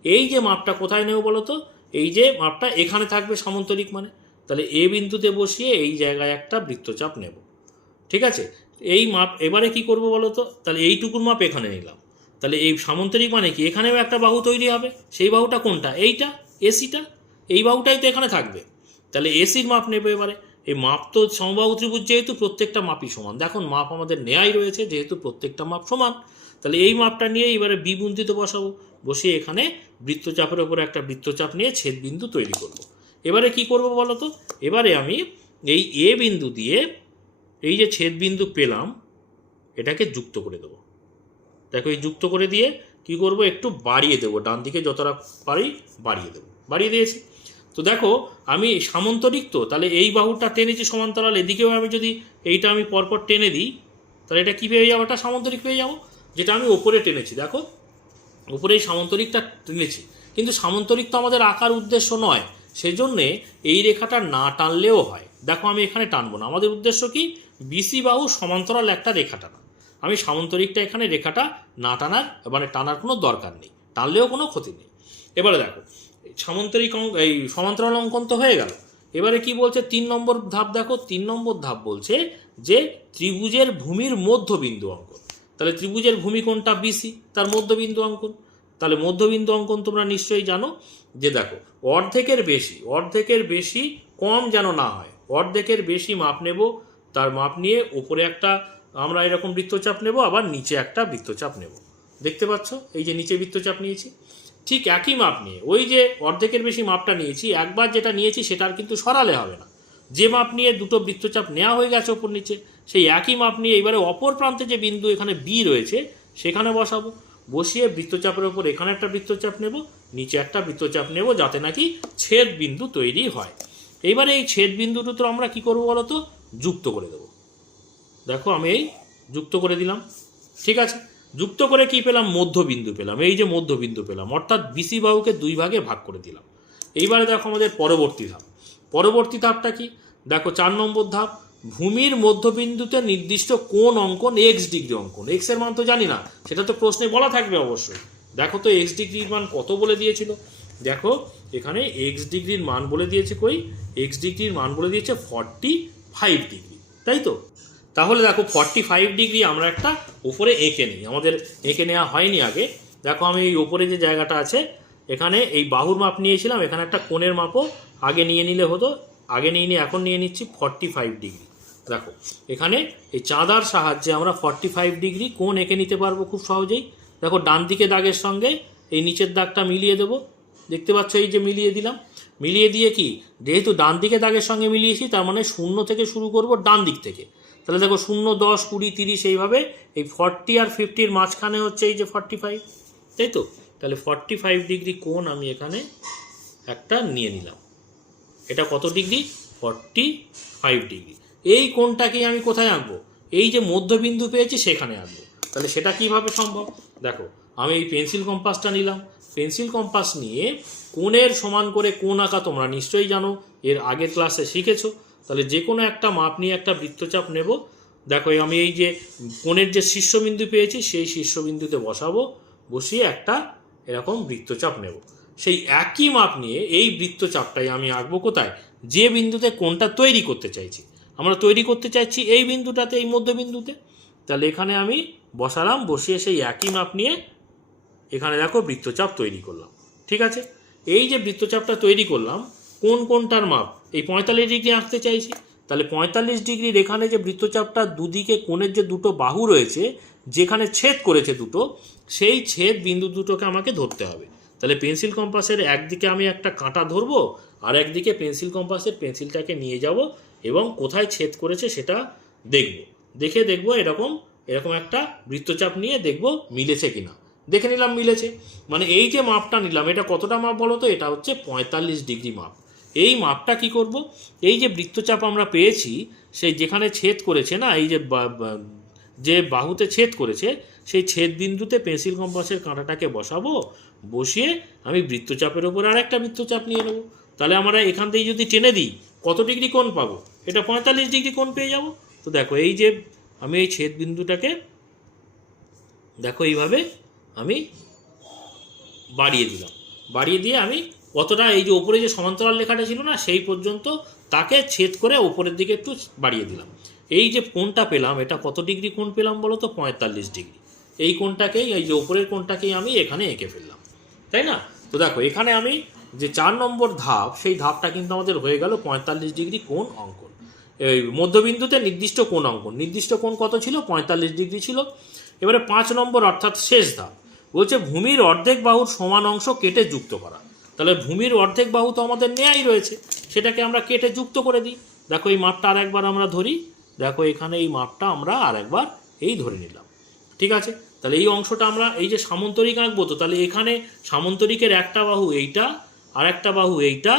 এই যে মাপটা কোথায় নেব বলো তো? এই যে মাপটা এখানে থাকবে সামন্তরিক মানে। তাহলে এ বিন্দুতে বসিয়ে এই জায়গায় একটা বৃত্তচাপ নেব। ঠিক আছে? এই মাপ এবারে কি করব বলো তো? তাহলে এইটুকুর মাপ এখানে নিলাম। তাহলে এই সামন্তরিক মানে কি? এখানেও একটা বাহু তৈরি হবে। সেই বাহুটা কোনটা? এইটা, এসিটা। এই বাহুটাই তো এখানে থাকবে। তাহলে এসির মাপ নেবে এবারে। এই মাপ তো সমবাহু ত্রিভুজ যেহেতু প্রত্যেকটা মাপই সমান। দেখুন মাপ আমাদের নেয়াই রয়েছে যেহেতু প্রত্যেকটা মাপ সমান। তাহলে এই মাপটা নিয়ে এবারে বি বিন্দুতে বসাবো। বসিয়ে এখানে বৃত্তচাপের ওপরে একটা বৃত্তচাপ নিয়ে ছেদ বিন্দু তৈরি করব। এবারে কি করব বলো তো? এবারে আমি এই এ বিন্দু দিয়ে এই যে ছেদ বিন্দু পেলাম এটাকে যুক্ত করে দেবো। দেখো এই যুক্ত করে দিয়ে কি করব? একটু বাড়িয়ে দেবো, ডান দিকে যতটা পারি বাড়িয়ে দেবো। বাড়িয়ে দিয়েছি। তো দেখো আমি সামন্তরিক, তো তাহলে এই বাহুটা টেনেছি সমান্তরাল, এদিকেও আমি যদি এইটা আমি পরপর টেনে দিই তাহলে এটা কী পেয়ে যাবো? এটা সামন্তরিক পেয়ে যাবো, যেটা আমি ওপরে টেনেছি। দেখো উপরে এই সামন্তরিকটা টেনেছি, কিন্তু সামন্তরিক তো আমাদের আঁকার উদ্দেশ্য নয়। সেজন্যে এই রেখাটা না টানলেও হয়। দেখো আমি এখানে টানবো না। আমাদের উদ্দেশ্য কি? বিসি বাহু সমান্তরাল একটা রেখা টানা। আমি সামন্তরিকটা এখানে রেখাটা না টানার, মানে টানার কোনো দরকার নেই, টানলেও কোনো ক্ষতি নেই। এবারে দেখো সামন্তরিক এই সমান্তরাল অঙ্কন তো হয়ে গেল। এবারে কি বলছে? 3 নম্বর ধাপ। দেখো 3 নম্বর ধাপ বলছে যে ত্রিভুজের ভূমির মধ্যবিন্দু অঙ্কন। তাহলে ত্রিভুজের ভূমি কোনটা? বিসি, তার মধ্যবিন্দু অঙ্কন। তাহলে মধ্যবিন্দু অঙ্কন তোমরা নিশ্চয়ই জানো যে দেখো অর্ধেকের বেশি কম যেন না হয়। অর্ধেকের বেশি মাপ নেব, তার মাপ নিয়ে উপরে একটা আমরা এরকম বৃত্তচাপ নেব, আবার নিচে একটা বৃত্তচাপ নেব। দেখতে পাচ্ছ এই যে নিচে বৃত্তচাপ নিয়েছি। ঠিক একই মাপ নিয়ে ওই যে অর্ধেকের বেশি মাপটা নিয়েছি, একবার যেটা নিয়েছি সেটার কিন্তু সরালে হবে না। যে মাপ নিয়ে দুটো বৃত্তচাপ নেওয়া হয়ে গেছে ওপর নিচে, সেই একই মাপ নিয়ে এবারে অপর প্রান্তে যে বিন্দু এখানে বি রয়েছে সেখানে বসাবো। বসিয়ে বৃত্তচাপের ওপর এখানে একটা বৃত্তচাপ নেব, নিচে একটা বৃত্তচাপ নেব, যাতে নাকি ছেদ বিন্দু তৈরি হয়। এইবারে এই ছেদ বিন্দুটা তো আমরা কি করবো বলো তো? যুক্ত করে দেবো। দেখো আমি এই যুক্ত করে দিলাম। ঠিক আছে, যুক্ত করে কি পেলাম? মধ্যবিন্দু পেলাম। এই যে মধ্যবিন্দু পেলাম, অর্থাৎ বিসি বাহুকে 2 ভাগে ভাগ করে দিলাম। এইবারে দেখো আমাদের পরবর্তী ধাপ। পরবর্তী ধাপটা কি? দেখো 4 নম্বর ধাপ, ভূমির মধ্যবিন্দুতে নির্দিষ্ট কোণ অঙ্কন, এক্স ডিগ্রি অঙ্কন। এক্স এর মান তো জানি না, সেটা তো প্রশ্নে বলা থাকবে অবশ্যই। দেখো তো এক্স ডিগ্রির মান কত বলে দিয়েছিল। দেখো এখানে এক্স ডিগ্রির মান বলে দিয়েছে, কই এক্স ডিগ্রির মান বলে দিয়েছে 45 ডিগ্রি, তাই তো? তাহলে দেখো 45 ডিগ্রি আমরা একটা উপরে এঁকে নিই। আমাদের এঁকে নেওয়া হয়নি আগে। দেখো আমি এই উপরে যে জায়গাটা আছে এখানে এই বাহুর মাপ নিয়েছিলাম, এখানে একটা কোণের মাপও আগে নিয়ে নিলে হতো। আগে নিয়ে নিয়ে এখন নিয়ে নিচ্ছি 45 ডিগ্রি। দেখো এখানে এই চাঁদার সাহায্যে আমরা 45 ডিগ্রি কোণ এঁকে নিতে পারবো খুব সহজেই। দেখো ডান দিকে দাগের সঙ্গে এই নিচের দাগটা মিলিয়ে দেবো। দেখতে পাচ্ছ এই যে মিলিয়ে দিলাম। মিলিয়ে দিয়ে কি, যেহেতু ডান দিকে দাগের সঙ্গে মিলিয়েছি তার মানে 0 থেকে শুরু করব, ডান দিক থেকে। তাহলে দেখো 0, 10, 20, 30 এইভাবে এই 40 আর 50-র মাঝখানে হচ্ছে এই যে 45, তাই তো? তাহলে 45 ডিগ্রি কোণ আমি এখানে একটা নিয়ে নিলাম। এটা কত ডিগ্রি? 45 ডিগ্রি। এই কোণটাকেই আমি কোথায় আঁকবো? এই যে মধ্যবিন্দু পেয়েছি সেখানে আঁকবো। তাহলে সেটা কিভাবে সম্ভব? দেখো আমি এই পেন্সিল কম্পাসটা নিলাম। পেন্সিল কম্পাস নিয়ে কোণের সমান করে কোণ আঁকা তোমরা নিশ্চয়ই জানো, এর আগের ক্লাসে শিখেছো। তাহলে যে কোনো একটা মাপ নিয়ে একটা বৃত্তচাপ নেব। দেখো আমি এই যে কোণের যে শীর্ষবিন্দু পেয়েছি সেই শীর্ষবিন্দুতে বসাবো। বসিয়ে একটা এরকম বৃত্তচাপ নেব। সেই একই মাপ নিয়ে এই বৃত্তচাপটাই আমি আঁকবো কোথায়? যে বিন্দুতে কোণটা তৈরি করতে চাইছি। আমরা তৈরি করতে চাইছি এই বিন্দুটাতে, এই মধ্যবিন্দুতে। তাহলে এখানে আমি বসালাম, বসিয়ে সেই একই মাপ নিয়ে এখানে দেখো বৃত্তচাপ তৈরি করলাম। ঠিক আছে, এই যে বৃত্তচাপটা তৈরি করলাম, কোনটার মাপ? এই 45 ডিগ্রি আঁকতে চাইছি। তাহলে 45 ডিগ্রির এখানে যে বৃত্তচাপটা দুদিকে কোণের যে দুটো বাহু রয়েছে, যেখানে ছেদ করেছে দুটো, সেই ছেদ বিন্দু দুটোকে আমাকে ধরতে হবে। তাহলে পেন্সিল কম্পাসের একদিকে আমি একটা কাঁটা ধরবো, আর একদিকে পেন্সিল কম্পাসের পেন্সিলটাকে নিয়ে যাব এবং কোথায় ছেদ করেছে সেটা দেখবো এরকম একটা বৃত্তচাপ নিয়ে দেখবো মিলেছে কিনা। দেখে নিলাম মিলেছে, মানে এই যে মাপটা নিলাম এটা কতটা মাপ বলো তো? এটা হচ্ছে 45 ডিগ্রি মাপ। এই মাপটা কি করব? এই যে বৃত্তচাপ আমরা পেয়েছি, সেই যেখানে ছেদ করেছে না, এই যে বাহুতে ছেদ করেছে, সেই ছেদ বিন্দুতে পেন্সিল কম্পাসের কাঁটাটাকে বসাবো, বসিয়ে আমি বৃত্তচাপের ওপর আর একটা বৃত্তচাপ নিয়ে নেব। তাহলে আমরা এখান থেকে যদি টেনে দিই কত ডিগ্রি কোণ পাবো? এটা 45 ডিগ্রি কোণ পেয়ে যাব। তো দেখো এই যে আমি এই ছেদ বিন্দুটাকে দেখো এইভাবে আমি বাড়িয়ে দিলাম, বাড়িয়ে দিয়ে আমি কতটা, এই যে ওপরে যে সমান্তরাল লেখাটা ছিল না, সেই পর্যন্ত তাকে ছেদ করে ওপরের দিকে একটু বাড়িয়ে দিলাম। এই যে কোণটা পেলাম, এটা কত ডিগ্রি কোণ পেলাম বলো তো? 45 ডিগ্রি। এই কোণটাকেই, এই যে ওপরের কোণটাকেই আমি এখানে এঁকে ফেললাম, তাই না? তো দেখো এখানে আমি যে 4 নম্বর ধাপ, সেই ধাপটা কিন্তু আমাদের হয়ে গেল 45 ডিগ্রি কোণ অঙ্কন। এই মধ্যবিন্দুতে নির্দিষ্ট কোণ অঙ্কন। নির্দিষ্ট কোণ কত ছিল? 45 ডিগ্রি ছিল। এবারে 5 নম্বর অর্থাৎ শেষ ধাপ বলছে ভূমির অর্ধেক বাহুর সমান অংশ কেটে যুক্ত করা। তাহলে ভূমির অর্ধেক বাহু তো আমাদের নেয়াই রয়েছে, সেটাকে আমরা কেটে যুক্ত করে দিই। দেখো এই মাপটা আর একবার আমরা ধরি, দেখো এখানে এই মাপটা আমরা আর একবার এই ধরে নিলাম। ঠিক আছে, তাহলে এই অংশটা আমরা এই যে সামন্তরিক আঁকবো, তো তাহলে এখানে সামন্তরিকের একটা বাহু এইটা, আর একটা বাহু এইটা,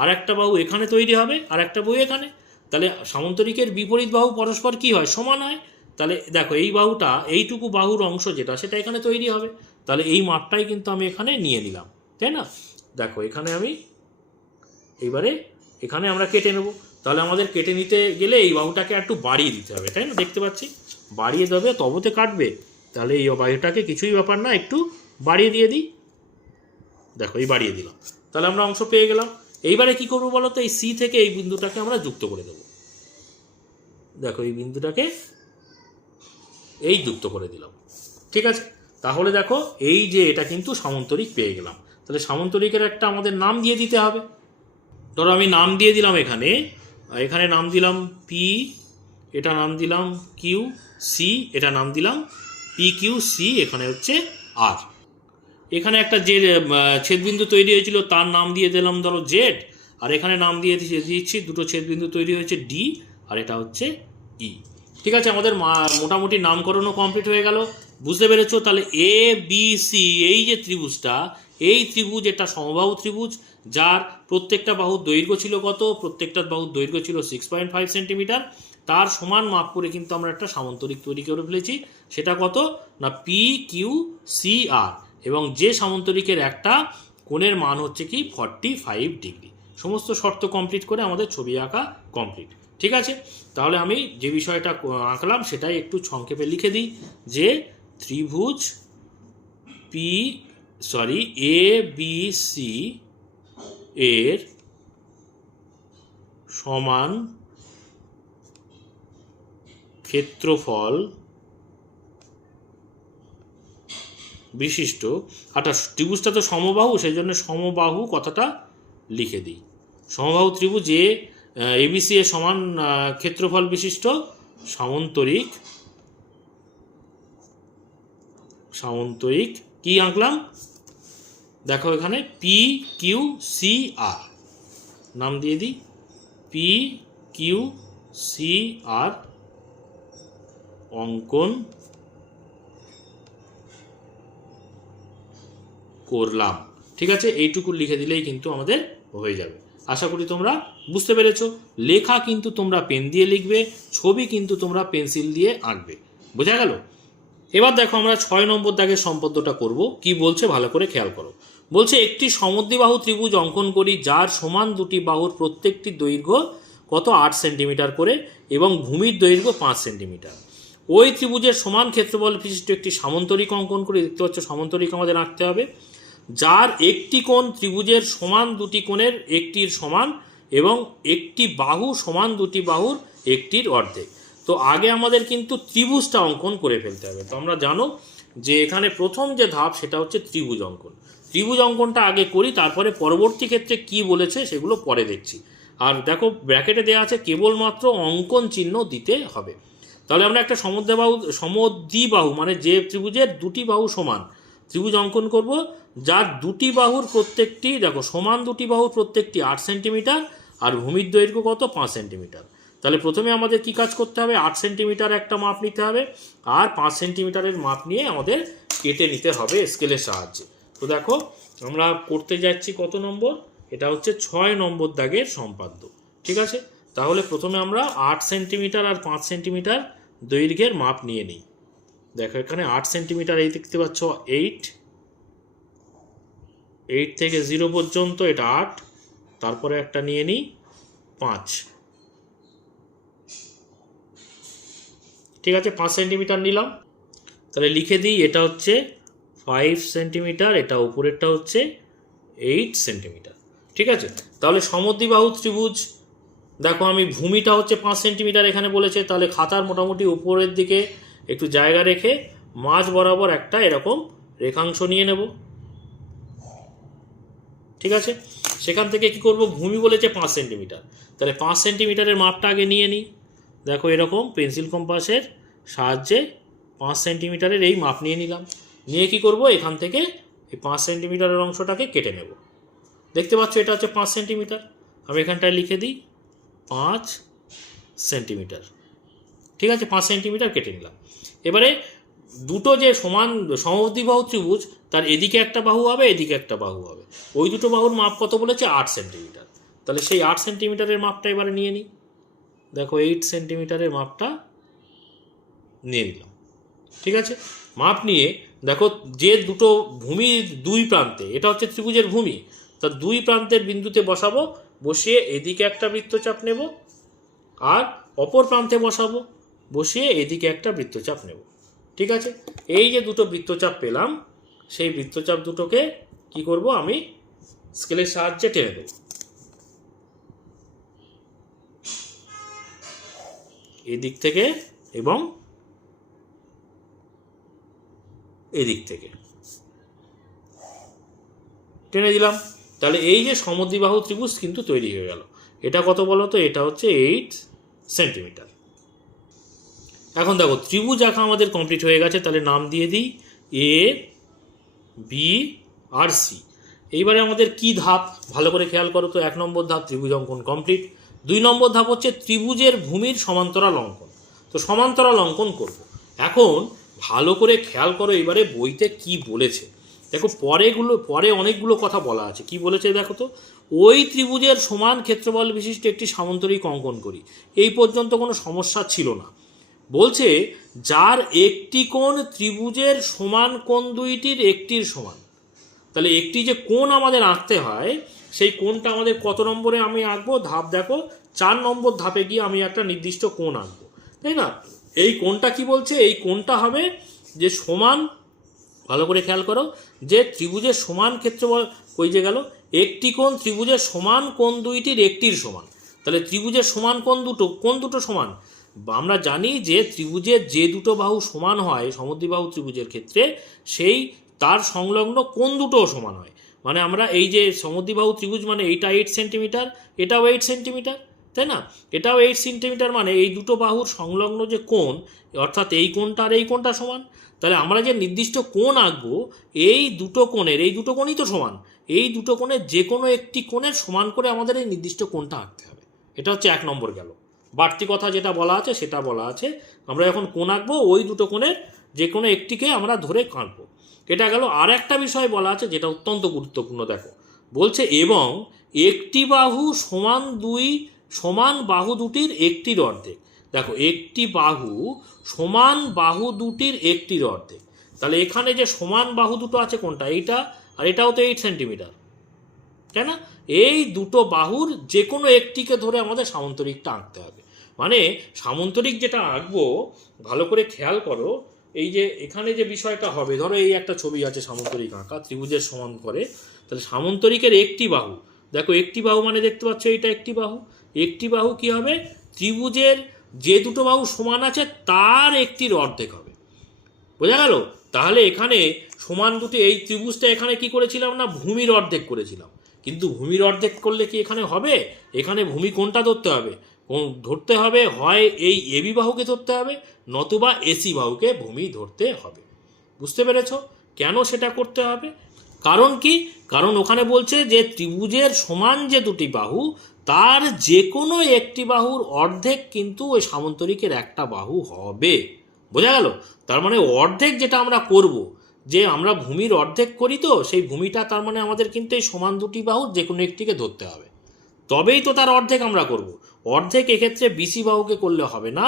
আর একটা বাহু এখানে তৈরি হবে, আর একটা বাহু এখানে। তাহলে সামন্তরিকের বিপরীত বাহু পরস্পর কি হয়? সমান হয়। তাহলে দেখো এই বাহুটা, এইটুকু বাহুর অংশ যেটা, সেটা এখানে তৈরি হবে। তাহলে এই মাপটাই কিন্তু আমি এখানে নিয়ে নিলাম, তাই না? দেখো এখানে আমি এইবারে এখানে আমরা কেটে নেব। তাহলে আমাদের কেটে নিতে গেলে এই বাহুটাকে একটু বাড়িয়ে দিতে হবে, তাই না? দেখতে পাচ্ছি বাড়িয়ে দেবে তবতে কাটবে। তাহলে এই বাহুটাকে কিছুই ব্যাপার না, একটু বাড়িয়ে দিয়ে দিই। দেখো এই বাড়িয়ে দিলাম, তাহলে আমরা অংশ পেয়ে গেলাম। এইবারে কি করবো বলো তো? এই সি থেকে এই বিন্দুটাকে আমরা যুক্ত করে দেব। দেখো এই বিন্দুটাকে এই যুক্ত করে দিলাম। ঠিক আছে, তাহলে দেখো এই যে এটা কিন্তু সামন্তরিক পেয়ে গেলাম। তাহলে সামন্তরিকের একটা আমাদের নাম দিয়ে দিতে হবে। ধরো আমি নাম দিয়ে দিলাম এখানে নাম দিলাম পি, এটা নাম দিলাম কিউ সি, এটা নাম দিলাম পি কিউ সি, এখানে হচ্ছে আর। এখানে একটা যে ছেদবিন্দু তৈরি হয়েছিল তার নাম দিয়ে দিলাম ধরো জেড, আর এখানে নাম দিয়ে দিচ্ছি দুটো ছেদবিন্দু তৈরি হয়েছে ডি, আর এটা হচ্ছে ই। ঠিক আছে, আমাদের মোটামুটি নামকরণও কমপ্লিট হয়ে গেল। বুঝতে পেরেছো? তাহলে এ বি সি এই যে ত্রিভুজটা, এই ত্রিভুজ এটা সমবাহু ত্রিভুজ, যার প্রত্যেকটা বাহুর দৈর্ঘ্য ছিল কত? প্রত্যেকটা বাহুর দৈর্ঘ্য ছিল 6.5 সেন্টিমিটার। তার সমান মাপ করে কিন্তু আমরা একটা সামন্তরিক তৈরি করে ফেলেছি। সেটা কত না পি কিউ সি আর, এবং যে সামন্তরিকের একটা কোণের মান হচ্ছে কি 45 ডিগ্রি। সমস্ত শর্ত কমপ্লিট করে আমাদের ছবি আঁকা কমপ্লিট। ঠিক আছে, তাহলে আমি যে বিষয়টা আঁকলাম সেটাই একটু সংক্ষেপে লিখে দিই, যে ত্রিভুজ এ বি সি এর সমান ক্ষেত্রফল বিশিষ্ট, ত্রিভুজটা তো সমবাহু, সেই জন্য সমবাহু কথাটা লিখে দিই। সমবাহু ত্রিভুজ এবিসি এর সমান ক্ষেত্রফল বিশিষ্ট সামন্তরিক কি আঁকলাম? দেখো এখানে পি কিউ সি আর, নাম দিয়ে দিই পি কিউ সি আর অঙ্কন করলাম। ঠিক আছে, এইটুকু লিখে দিলেই কিন্তু আমাদের হয়ে যাবে। আশা করি তোমরা বুঝতে পেরেছো। লেখা কিন্তু তোমরা পেন দিয়ে লিখবে, ছবি কিন্তু তোমরা পেন্সিল দিয়ে আঁকবে। বোঝা গেল? এবার দেখো আমরা 6 নম্বর দাগের সম্পদ্যটা করব। কি বলছে ভালো করে খেয়াল করো। বলছে একটি সমদ্বিবাহু ত্রিভুজ অঙ্কন করি, যার সমান দুটি বাহুর প্রত্যেকটি দৈর্ঘ্য কত 8 সেন্টিমিটার করে এবং ভূমির দৈর্ঘ্য 5 সেন্টিমিটার। ওই ত্রিভুজের সমান ক্ষেত্রফল বিশিষ্ট একটি সামন্তরিক অঙ্কন করি। দেখতে পাচ্ছ সামন্তরিক আমাদের আঁকতে হবে, যার একটি কোণ ত্রিভুজের সমান দুটি কোণের একটির সমান এবং একটি বাহু সমান দুটি বাহুর একটির অর্ধেক। তো তো আগে আমাদের কিন্তু ত্রিভুজটা অঙ্কন করে ফেলতে হবে। তো আমরা জানো যে এখানে প্রথম যে ধাপ সেটা হচ্ছে ত্রিভুজ অঙ্কন। ত্রিভুজ অঙ্কনটা আগে করি, তারপরে পরবর্তী ক্ষেত্রে কি বলেছে সেগুলো পরে দেখছি। আর দেখো ব্র্যাকেটে দেওয়া আছে কেবলমাত্র অঙ্কন চিহ্ন দিতে হবে। তাহলে আমরা একটা সমদ্বিবাহু মানে যে ত্রিভুজের দুটি বাহু সমান ত্রিভুজ অঙ্কন করব, যার দুটি বাহুর প্রত্যেকটি দেখো সমান দুটি বাহুর প্রত্যেকটি 8 সেন্টিমিটার আর ভূমির দৈর্ঘ্য কত 5 সেন্টিমিটার। তাহলে প্রথমে আমাদের কি কাজ করতে হবে, 8 সেন্টিমিটার একটা মাপ নিতে হবে আর 5 সেন্টিমিটারের মাপ নিয়ে আমাদের কেটে নিতে হবে স্কেলের সাহায্যে। তো দেখো আমরা করতে যাচ্ছি কত নম্বর, এটা হচ্ছে 6 নম্বর দাগের সম্পাদ্য। ঠিক আছে, তাহলে প্রথমে আমরা 8 সেন্টিমিটার আর 5 সেন্টিমিটার দৈর্ঘ্যের মাপ নিয়ে নিই। দেখো এখানে 8 সেন্টিমিটার, এই দেখতে পাচ্ছ 8 থেকে 0 পর্যন্ত এটা 8, তারপরে একটা নিয়ে নিই 5। ঠিক আছে, 5 সেন্টিমিটার নিলাম। তাহলে লিখে দিই এটা হচ্ছে 5 সেন্টিমিটার, এটা উপরেরটা হচ্ছে 8 সেন্টিমিটার। ঠিক আছে, তাহলে সমদ্বিবাহু ত্রিভুজ দেখো আমি ভূমিটা হচ্ছে 5 সেন্টিমিটার এখানে বলেছে, তাহলে খাতার মোটামুটি উপরের দিকে একটু জায়গা রেখে মাঝ বরাবর একটা এরকম রেখাংশ নিয়ে নেব। ঠিক আছে, সেখান থেকে কি করব, ভূমি বলেছে 5 সেন্টিমিটার, তাহলে 5 সেন্টিমিটারের মাপটা আগে নিয়ে নিই। দেখো এরকম পেন্সিল কম্পাসের সাহায্যে 5 সেন্টিমিটারের এই মাপ নিয়ে নিলাম। নিয়ে কি করব, এখান থেকে এই 5 সেন্টিমিটারের অংশটাকে কেটে নেব। দেখতে পাচ্ছ এটা হচ্ছে 5 সেন্টিমিটার, আমি এখানটায় লিখে দিই 5 সেন্টিমিটার। ঠিক আছে, 5 সেন্টিমিটার কেটে নিলাম। এবারে দুটো যে সমান সমদ্বিবাহু ত্রিভুজ তার এদিকে একটা বাহু হবে এদিকে একটা বাহু হবে, ওই দুটো বাহুর মাপ কত বলেছে 8 সেন্টিমিটার। তাহলে সেই 8 সেন্টিমিটারের মাপটা এবারে নিয়ে নিই। দেখো 8 সেন্টিমিটারের মাপটা নিয়ে নিলাম। ঠিক আছে, মাপ নিয়ে দেখো যে দুটো ভূমির দুই প্রান্তে, এটা হচ্ছে ত্রিভুজের ভূমি, তার দুই প্রান্তের বিন্দুতে বসাবো, বসিয়ে এদিকে একটা বৃত্তচাপ নেব আর অপর প্রান্তে বসাবো, বসিয়ে এদিকে একটা বৃত্তচাপ নেব। ঠিক আছে, এই যে দুটো বৃত্তচাপ পেলাম, সেই বৃত্তচাপ দুটোকে কি করব, আমি স্কেলের সাহায্যে টেনে দেব। এদিক থেকে এবং এদিক থেকে টেনে দিলাম। তাহলে এই যে সমদ্বিবাহু ত্রিভুজ কিন্তু তৈরি হয়ে গেল। এটা কত বলো তো, এটা হচ্ছে 8 সেন্টিমিটার। এখন দেখো ত্রিভুজ আঁকা আমাদের কমপ্লিট হয়ে গেছে, তাহলে নাম দিয়ে দিই এ বি আর সি। এইবারে আমাদের কি ধাপ ভালো করে খেয়াল করো তো, 1 নম্বর ধাপ ত্রিভুজ অঙ্কন কমপ্লিট। 2 নম্বর ধাপ হচ্ছে ত্রিভুজের ভূমির সমান্তরাল অঙ্কন। তো সমান্তরাল অঙ্কন করব। এখন ভালো করে খেয়াল করো এবারে বইতে কি বলেছে। দেখো পরে অনেকগুলো কথা বলা আছে, কি বলেছে দেখো তো, ওই ত্রিভুজের সমান ক্ষেত্রফল বিশিষ্ট একটি সামান্তরিক অঙ্কন করি। এই পর্যন্ত কোনো সমস্যা ছিল না। বলছে যার একটি কোণ ত্রিভুজের সমান কোণ দুইটির একটির সমান। তাহলে একটি যে কোণ আমাদের আঁকতে হয়, সেই কোণটা আমাদের কত নম্বরে আমি আঁকবো, ধাপ দেখো 4 নম্বর ধাপে গিয়ে আমি একটা নির্দিষ্ট কোণ আঁকবো, তাই না। এই কোণটা কি বলছে, এই কোণটা হবে যে সমান, ভালো করে খেয়াল করো, যে ত্রিভুজের সমান ক্ষেত্রফল ওই যে গেল, একটি কোণ ত্রিভুজের সমান কোণ দুইটির একটির সমান। তাহলে ত্রিভুজের সমান কোণ দুটো সমান, আমরা জানি যে ত্রিভুজের যে দুটো বাহু সমান হয় সমদ্বিবাহু ত্রিভুজের ক্ষেত্রে, সেই তার সংলগ্ন কোণ দুটোও সমান হয়। মানে আমরা এই যে সমদ্বিবাহু ত্রিভুজ মানে এইটা 8 সেন্টিমিটার, এটাও 8 সেন্টিমিটার, তাই না, এটাও 8 সেন্টিমিটার, মানে এই দুটো বাহুর সংলগ্ন যে কোণ, অর্থাৎ এই কোণটা আর এই কোণটা সমান। তাহলে আমরা যে নির্দিষ্ট কোণ আঁকবো, এই দুটো কোণই তো সমান, এই দুটো কোণের যে কোনো একটি কোণের সমান করে আমাদের এই নির্দিষ্ট কোণটা আঁকতে হবে। এটা হচ্ছে 1 নম্বর গেল। বাড়তি কথা যেটা বলা আছে সেটা বলা আছে, আমরা এখন কোণ আঁকবো, ওই দুটো কোণের যে কোনো একটিকে আমরা ধরে আঁকবো। এটা গেল। আর একটা বিষয় বলা আছে যেটা অত্যন্ত গুরুত্বপূর্ণ, দেখো বলছে এবং একটি বাহু সমান বাহু দুটির একটির অর্ধেক। দেখো একটি বাহু সমান বাহু দুটির একটির অর্ধেক, তাহলে এখানে যে সমান বাহু দুটো আছে কোনটা, এইটা আর এটাও তো 8 সেন্টিমিটার, তাই না। এই দুটো বাহুর যে কোনো একটিকে ধরে আমাদের সামান্তরিকটা আঁকতে হবে। মানে সামান্তরিক যেটা আঁকবো, ভালো করে খেয়াল করো, এই যে এখানে যে বিষয়টা হবে, ধরো এই একটা ছবি আছে সামান্তরিক আঁকা ত্রিভুজের সমান করে, তাহলে সামান্তরিকের একটি বাহু, দেখো একটি বাহু মানে দেখতে পাচ্ছ এইটা একটি বাহু, একটি বাহু কি হবে, ত্রিভুজের যে দুটো বাহু সমান আছে তার একটির অর্ধেক হবে। বোঝা গেল? তাহলে এখানে সমান দুটি, এই ত্রিভুজটা এখানে কি করেছিলাম না, ভূমির অর্ধেক করেছিলাম। কিন্তু ভূমির অর্ধেক করলে কি এখানে হবে? এখানে ভূমি কোনটা ধরতে হবে? ধরতে হবে হয় এই এবি বাহুকে ধরতে হবে, নতুবা এসি বাহুকে ভূমি ধরতে হবে। বুঝতে পেরেছ কেন সেটা করতে হবে? কারণ কি? কারণ ওখানে বলছে যে ত্রিভুজের সমান যে দুটি বাহু তার যে কোনো একটি বাহুর অর্ধেক কিন্তু ওই সামন্তরিকের একটা বাহু হবে। বোঝা গেল? তার মানে অর্ধেক যেটা আমরা করব, যে আমরা ভূমির অর্ধেক করি, তো সেই ভূমিটা তার মানে আমাদের কিন্তু এই সমান দুটি বাহু যে কোনো একটিকে ধরতে হবে, তবেই তো তার অর্ধেক আমরা করব। অর্ধেক এক্ষেত্রে বিসি বাহুকে করলে হবে না,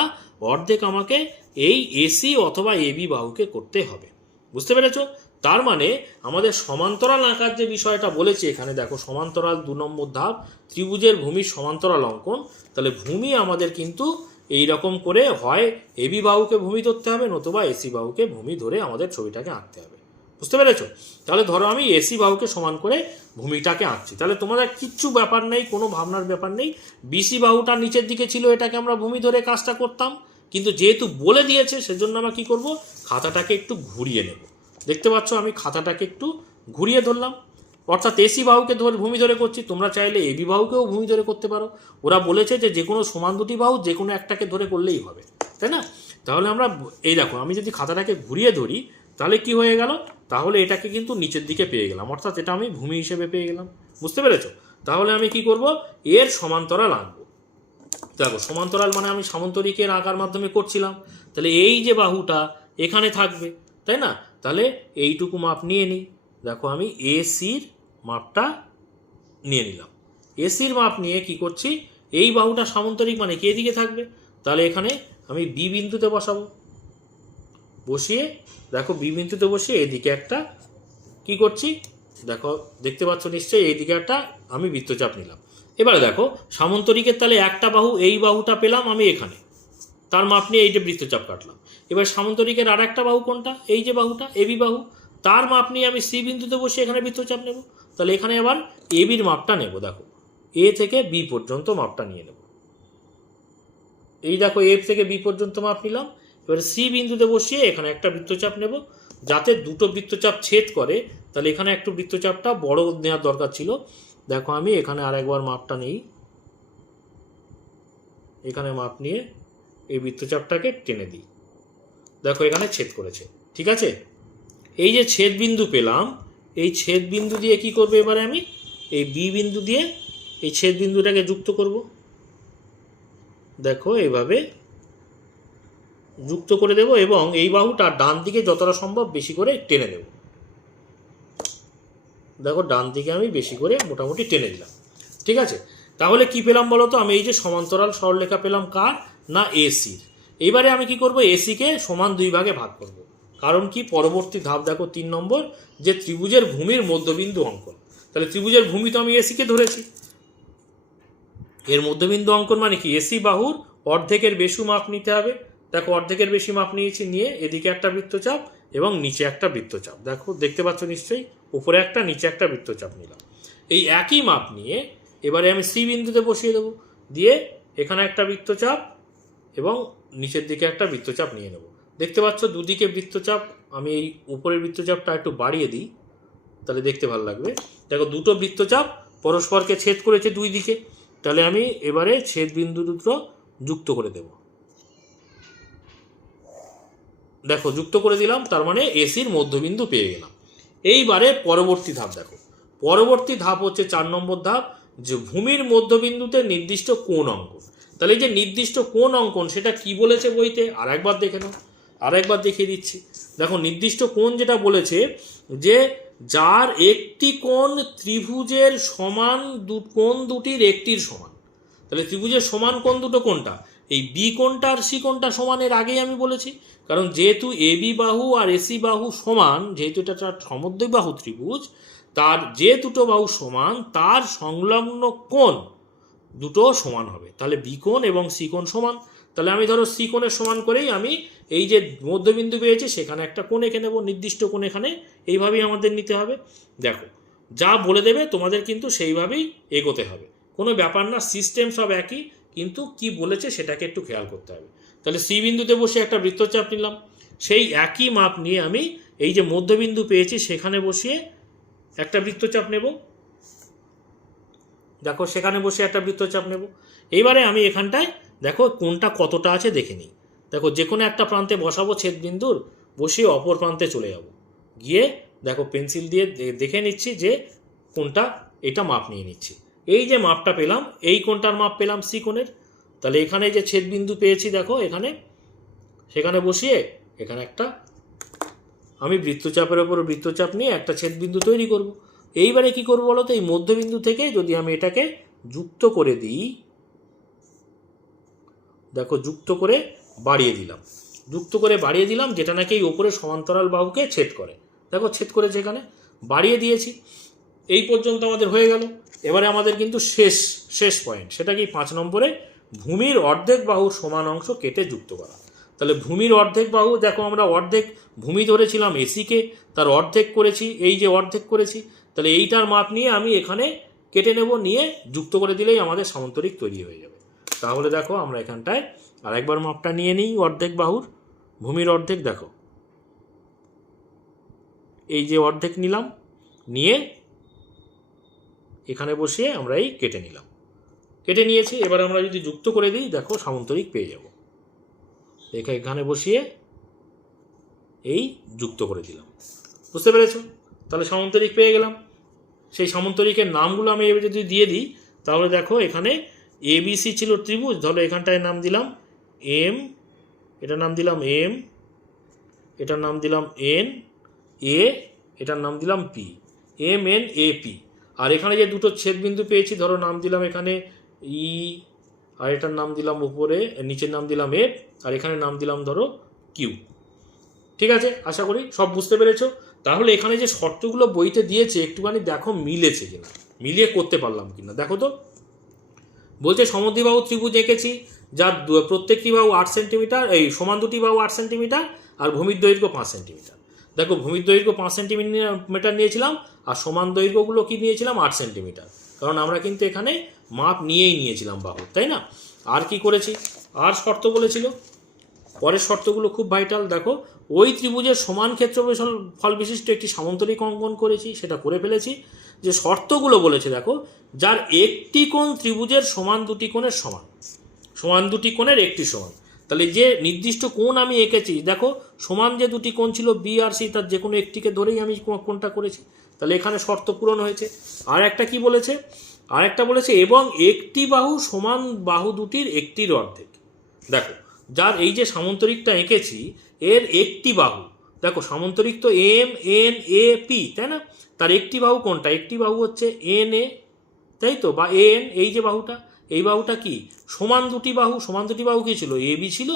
অর্ধেক আমাকে এই এসি অথবা এবি বাহুকে করতে হবে। বুঝতে পেরেছ? তার মানে আমাদের সমান্তরাল আঁকার যে বিষয়টা বলেছে এখানে দেখো, সমান্তরাল 2 নম্বর ধাপ, ত্রিভুজের ভূমির সমান্তরাল অঙ্কন। তাহলে ভূমি আমাদের কিন্তু এই রকম করে হয় এবি বাহুকে ভূমি ধরতে হবে, নতুবা এসি বাহুকে ভূমি ধরে আমাদের ছবিটাকে আঁকতে হবে। বুঝতে পেরেছো? তাহলে ধরো আমি এসি বাহুকে সমান করে ভূমিটাকে আঁকছি, তাহলে তোমাদের কিচ্ছু ব্যাপার নেই, কোনো ভাবনার ব্যাপার নেই। বিসি বাহুটা নিচের দিকে ছিল, এটাকে আমরা ভূমি ধরে কাজটা করতাম, কিন্তু যেহেতু বলে দিয়েছে সেজন্য আমরা কি করব, খাতাটাকে একটু ঘুরিয়ে নেব। দেখতে পাচ্ছ আমি খাতাটাকে একটু ঘুরিয়ে ধরলাম, অর্থাৎ এসি বাহুকে ভূমি ধরে করছি। তোমরা চাইলে এবি বাহুকেও ভূমি ধরে করতে পারো। ওরা বলেছে যে কোনো সমান দুটি বাহু যে কোনো একটাকে ধরে করলেই হবে, তাই না? তাহলে আমরা এই দেখো, আমি যদি খাতাটাকে ঘুরিয়ে ধরি তাহলে কি হয়ে গেল, তাহলে এটাকে কিন্তু নিচের দিকে পেয়ে গেলাম, অর্থাৎ এটা আমি ভূমি হিসেবে পেয়ে গেলাম। বুঝতে পেরেছো? তাহলে আমি কি করব, এর সমান্তরাল আঁকবো। দেখো সমান্তরাল মানে আমি সামন্তরিকের আঁকার মাধ্যমে করছিলাম, তাহলে এই যে বাহুটা এখানে থাকবে, তাই না? তাহলে এইটুকু মাপ নিয়ে নিই। দেখো আমি এসির মাপটা নিয়ে নিলাম। এসির মাপ নিয়ে কি করছি, এই বাহুটা সামন্তরিক মানে কি এদিকে থাকবে, তাহলে এখানে আমি বি বিন্দুতে বসাবো। বসিয়ে দেখো বি বিন্দুতে বসিয়ে এদিকে একটা কি করছি, দেখো দেখতে পাচ্ছ নিশ্চয়ই, এইদিকে একটা আমি বৃত্তচাপ নিলাম। এবারে দেখো সামন্তরিকের তাহলে একটা বাহু, এই বাহুটা পেলাম আমি এখানে, তার মাপ নিয়ে এই যে বৃত্তচাপ কাটলাম। এবার সামন্তরিকের আর একটা বাহু কোনটা, এই যে বাহুটা এবি বাহু, তার মাপ নিয়ে আমি সি বিন্দুতে বসে এখানে বৃত্তচাপ নেব। তাহলে এখানে আবার এবির মাপটা নেব, দেখো এ থেকে বি পর্যন্ত মাপটা নিয়ে নেব। এই দেখো এ থেকে বি পর্যন্ত মাপ নিলাম। এবারে সি বিন্দুতে বসিয়ে এখানে একটা বৃত্তচাপ নেব, যাতে দুটো বৃত্তচাপ ছেদ করে। তাহলে এখানে একটু বৃত্তচাপটা বড় নেওয়ার দরকার ছিল। দেখো আমি এখানে আরেকবার মাপটা নিই, এখানে মাপ নিয়ে এই বৃত্তচাপটাকে টেনে দিই। দেখো এখানে ছেদ করেছে, ঠিক আছে? এই যে ছেদ বিন্দু পেলাম, এই ছেদ বিন্দু দিয়ে কি করবে, এবারে আমি এই বি বিন্দু দিয়ে এই ছেদ বিন্দুটাকে যুক্ত করব। দেখো এইভাবে যুক্ত করে দেব এবং এই বাহুটা ডান দিকে যতটা সম্ভব বেশি করে টেনে দেব। দেখো ডান দিকে আমি বেশি করে মোটামুটি টেনে দিলাম, ঠিক আছে? তাহলে কি পেলাম বলো তো, আমি এই যে সমান্তরাল সরলরেখা পেলাম কার না, এসির। এইবারে আমি কি করব, এসিকে সমান 2 ভাগে ভাগ করব। কারণ কি, পরবর্তী ধাপ দেখো 3 নম্বর, যে ত্রিভুজের ভূমির মধ্যবিন্দু অঙ্কন। তাহলে ত্রিভুজের ভূমি তো আমি এসিকে ধরেছি, এর মধ্যবিন্দু অঙ্কন মানে কি, এসি বাহুর অর্ধেকের বেশি মাপ নিতে হবে। দেখো অর্ধেকের বেশি মাপ নিয়েছি, নিয়ে এদিকে একটা বৃত্তচাপ এবং নিচে একটা বৃত্তচাপ, দেখো দেখতে পাচ্ছ নিশ্চয়ই, উপরে একটা নিচে একটা বৃত্তচাপ নিলাম। এই একই মাপ নিয়ে এবারে আমি সি বিন্দুতে বসিয়ে দেবো, দিয়ে এখানে একটা বৃত্তচাপ এবং নিচের দিকে একটা বৃত্তচাপ নিয়ে নেব। দেখতে পাচ্ছ দুদিকে বৃত্তচাপ, আমি এই উপরের বৃত্তচাপটা একটু বাড়িয়ে দিই, তাহলে দেখতে ভালো লাগবে। দেখো দুটো বৃত্তচাপ পরস্পরকে ছেদ করেছে দুই দিকে, তাহলে আমি এবারে ছেদ বিন্দু দুটো যুক্ত করে দেব। দেখো যুক্ত করে দিলাম, তার মানে এসির মধ্যবিন্দু পেয়ে গেলাম। এইবারে পরবর্তী ধাপ দেখো, পরবর্তী ধাপ হচ্ছে 4 নম্বর ধাপ, যে ভূমির মধ্যবিন্দুতে নির্দিষ্ট কোণ অঙ্কন। তাহলে এই যে নির্দিষ্ট কোণ অঙ্কন সেটা কি বলেছে বইতে, আরেকবার দেখে নাও, আরেকবার দেখিয়ে দিচ্ছি। দেখো নির্দিষ্ট কোণ যেটা বলেছে, যে যার একটি কোণ ত্রিভুজের সমান কোণ দুটির একটির সমান। তাহলে ত্রিভুজের সমান কোণ দুটো কোনটা, এই বি কোণটা আর সি কোণটা সমানের আগেই আমি বলেছি, কারণ যেহেতু এবি বাহু আর এসি বাহু সমান, যেহেতু এটা একটা সমদ্বিবাহু ত্রিভুজ, তার যে দুটো বাহু সমান তার সংলগ্ন কোণ দুটো সমান হবে। তাহলে বি কোণ এবং সি কোণ সমান। তাহলে আমি ধরো সি কোণের সমান করেই আমি এই যে মধ্যবিন্দু পেয়েছি সেখানে একটা কোণ এঁকে নেব, নির্দিষ্ট কোণ এখানে এইভাবেই আমাদের নিতে হবে। দেখো যা বলে দেবে তোমাদের কিন্তু সেইভাবেই এগোতে হবে, কোনো ব্যাপার না, সিস্টেম সব একই। কিন্তু কি বলেছে সেটাকে একটু খেয়াল করতে হবে। তাহলে সি বিন্দুতে বসে একটা বৃত্তচাপ নিলাম, সেই একই মাপ নিয়ে আমি এই যে মধ্যবিন্দু পেয়েছি সেখানে বসিয়ে একটা বৃত্তচাপ নেব। দেখো সেখানে বসে একটা বৃত্তচাপ নেব। এইবারে আমি এখানটায় দেখো কোনটা কতটা আছে দেখে নিই। দেখো যে কোনো একটা প্রান্তে বসাবো ছেদ বিন্দুর, বসিয়ে অপর প্রান্তে চলে যাব, গিয়ে দেখো পেন্সিল দিয়ে দেখে নিচ্ছি যে কোনটা, এটা মাপ নিয়ে নিচ্ছি। এই যে মাপটা পেলাম, এই কোনটার মাপ পেলাম সি কোণের। তাহলে এখানে যে ছেদ বিন্দু পেয়েছি দেখো এখানে, সেখানে বসিয়ে এখানে একটা আমি বৃত্তচাপের ওপর বৃত্তচাপ নিয়ে একটা ছেদ বিন্দু তৈরি করব। এইবারে কি করবো বলো তো, এই মধ্যবিন্দু থেকে যদি আমি এটাকে যুক্ত করে দিই, দেখো যুক্ত করে বাড়িয়ে দিলাম, যুক্ত করে বাড়িয়ে দিলাম, যেটা নাকি এই ওপরে সমান্তরাল বাহুকে ছেদ করে। দেখো ছেদ করেছে, এখানে বাড়িয়ে দিয়েছি। এই পর্যন্ত আমাদের হয়ে গেল। এবারে আমাদের কিন্তু শেষ পয়েন্ট, সেটা কি 5 নম্বরে ভূমির অর্ধেক বাহুর সমান অংশ কেটে যুক্ত করা। তাহলে ভূমির অর্ধেক বাহু, দেখো আমরা অর্ধেক ভূমি ধরেছিলাম এসিকে, তার অর্ধেক করেছি, এই যে অর্ধেক করেছি, তাহলে এইটার মাপ নিয়ে আমি এখানে কেটে নেব, নিয়ে যুক্ত করে দিলেই আমাদের সামান্তরিক তৈরি হয়ে যাবে। তাহলে দেখো আমরা এখানটায় আরেকবার মাপটা নিয়ে নিই অর্ধেক বাহুর, ভূমির অর্ধেক, দেখো এই যে অর্ধেক নিলাম, নিয়ে এখানে বসিয়ে আমরা এই কেটে নিলাম, কেটে নিয়েছি। এবার আমরা যদি যুক্ত করে দিই, দেখো সামান্তরিক পেয়ে যাব। এখানে বসিয়ে এই যুক্ত করে দিলাম, বুঝতে পেরেছ? তাহলে সামান্তরিক পেয়ে গেলাম। সেই সামান্তরিকের নামগুলো আমি এবার যদি দিয়ে দিই, তাহলে দেখো এখানে এবিসি ছিল ত্রিভুজ, ধরো এখানটায় নাম দিলাম এম, এটার নাম দিলাম এম, এটার নাম দিলাম এন এ, এটার নাম দিলাম P, M N A P. আর এখানে যে দুটো ছেদবিন্দু পেয়েছি, ধরো নাম দিলাম এখানে ই, আর এটার নাম দিলাম উপরে, নিচের নাম দিলাম এফ, আর এখানে নাম দিলাম ধরো কিউ। ঠিক আছে, আশা করি সব বুঝতে পেরেছো। তাহলে এখানে যে শর্তগুলো বইতে দিয়েছে একটুখানি দেখো মিলেছে কিনা, মিলিয়ে করতে পারলাম কিনা দেখো তো। বলছে সমদ্বিবাহু ত্রিভুজ এঁকেছি, যার প্রত্যেকটি বাহু 8 সেন্টিমিটার, এই সমান দুটি বাহু 8 সেন্টিমিটার, আর ভূমির দৈর্ঘ্য 5 সেন্টিমিটার। দেখো ভূমির দৈর্ঘ্য 5 সেন্টিমিটার নিয়েছিলাম, আর সমান দৈর্ঘ্যগুলো কি নিয়েছিলাম 8 সেন্টিমিটার, কারণ আমরা কিন্তু এখানে মাপ নিয়েই নিয়েছিলাম বাহু, তাই না? আর কি করেছি, আর শর্ত বলেছিল, পরের শর্তগুলো খুব ভাইটাল। দেখো ওই ত্রিভুজের সমান ক্ষেত্রফল ফল বিশিষ্ট একটি সামান্তরিক অঙ্কন করেছি, সেটা করে ফেলেছি। যে শর্তগুলো বলেছে দেখো, যার একটি কোণ ত্রিভুজের সমান দুটি কোণের সমান, সমান দুটি কোণের একটি সমান। তাহলে যে নির্দিষ্ট কোণ আমি এঁকেছি, দেখো সমান যে দুটি কোণ ছিল বি আর সি, তার যে কোনো একটিকে ধরেই আমি কোণটা করেছি। তাহলে এখানে শর্ত পূরণ হয়েছে। আর একটা কি বলেছে, আর একটা বলেছে এবং একটি বাহু সমান বাহু দুটির একটির অর্ধেক। দেখো যার এই যে সামান্তরিকটা এঁকেছি, এর একটি বাহু, দেখো সামান্তরিক তো এম এন এ পি, তাই না? তার একটি বাহু কোনটা, একটি বাহু হচ্ছে এন এ, তাই তো, বা এন, এই যে বাহুটা, এই বাহুটা কি সমান দুটি বাহু, সমান দুটি বাহু কি ছিল, এ বি ছিল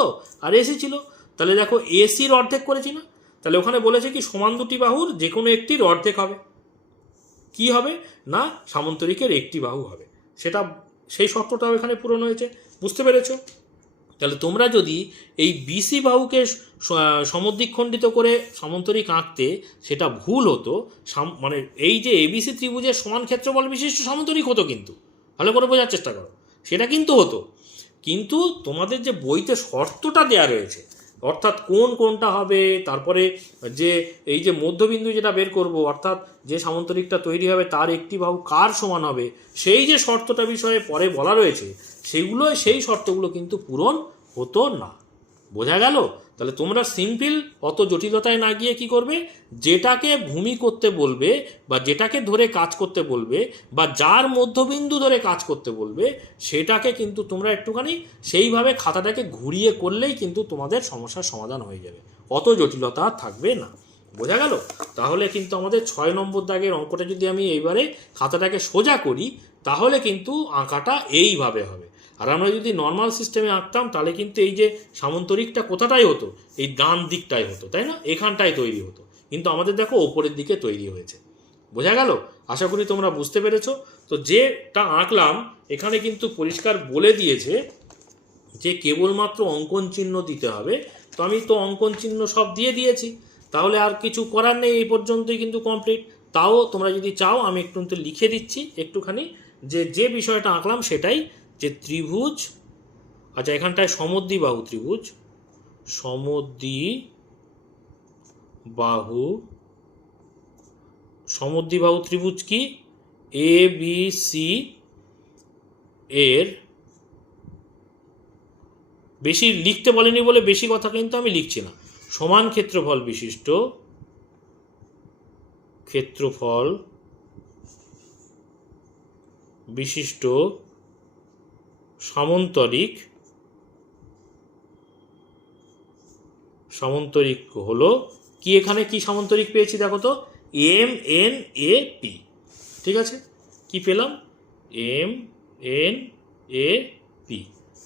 আর এসি ছিল। তাহলে দেখো এসির অর্ধেক করেছি না, তাহলে ওখানে বলেছে কি সমান দুটি বাহুর যে কোনো একটির অর্ধেক হবে, কি হবে না সামান্তরিকের একটি বাহু হবে, সেটা সেই শর্তটাও এখানে পূরণ হয়েছে, বুঝতে পেরেছো? তাহলে তোমরা যদি এই বিসি বাহুকে সমদ্বিখণ্ডিত করে সামান্তরিক আঁকতে, সেটা ভুল হতো, মানে এই যে এবিসি ত্রিভুজের সমান ক্ষেত্রফল বিশিষ্ট সামান্তরিক হতো, কিন্তু ভালো করে বোঝার চেষ্টা করো, সেটা কিন্তু হতো। কিন্তু তোমাদের যে বইতে শর্তটা দেয়া রয়েছে, অর্থাৎ কোনটা হবে, তারপরে যে এই যে মধ্যবিন্দু যেটা বের করব, অর্থাৎ যে সামান্তরিকটা তৈরি হবে তার একটি বাহু কার সমান হবে, সেই যে শর্তটা বিষয়ে পরে বলা রয়েছে, সেই শর্তগুলো কিন্তু পূরণ হতো না। বোঝা গেল? তাহলে তোমরা সিম্পল অত জটিলতায় না গিয়ে কি করবে, যেটাকে ভূমি করতে বলবে বা যেটাকে ধরে কাজ করতে বলবে বা যার মধ্যবিন্দু ধরে কাজ করতে বলবে, সেটাকে কিন্তু তোমরা একটুখানি সেইভাবে খাতাটাকে ঘুরিয়ে করলেই কিন্তু তোমাদের সমস্যার সমাধান হয়ে যাবে, অত জটিলতা থাকবে না। বোঝা গেল? তাহলে কিন্তু আমাদের 6 নম্বর দাগের অঙ্কটা যদি আমি এইবারে খাতাটাকে সোজা করি, তাহলে কিন্তু আঁকাটা এইভাবে হবে। আর আমরা যদি নর্মাল সিস্টেমে আঁকতাম, তাহলে কিন্তু এই যে সামান্তরিকটা কোথাটাই হতো, এই ডান দিকটাই হতো, তাই না? এখানটায় তৈরি হতো, কিন্তু আমাদের দেখো ওপরের দিকে তৈরি হয়েছে। বোঝা গেল? আশা করি তোমরা বুঝতে পেরেছো। তো যেটা আঁকলাম এখানে কিন্তু পরিষ্কার বলে দিয়েছে যে কেবলমাত্র অঙ্কন চিহ্ন দিতে হবে। তো আমি তো অঙ্কন চিহ্ন সব দিয়ে দিয়েছি, তাহলে আর কিছু করার নেই, এই পর্যন্তই কিন্তু কমপ্লিট। তাও তোমরা যদি চাও আমি একটু লিখে দিচ্ছি একটুখানি, যে বিষয়টা আঁকলাম সেটাই, যে ত্রিভুজ আচ্ছা, এখানটায় সমদ্বিবাহু ত্রিভুজ, সমদ্বিবাহু ত্রিভুজ কি, এ বি সি এর, বেশি লিখতে বলেনি বলে বেশি কথা কিন্তু আমি লিখছি না, সমান ক্ষেত্রফল বিশিষ্ট সামন্তরিক হলো কি, এখানে কি সামন্তরিক পেয়েছি দেখো তো, এম এন এ পি। ঠিক আছে, কি পেলাম, এম এন এ পি।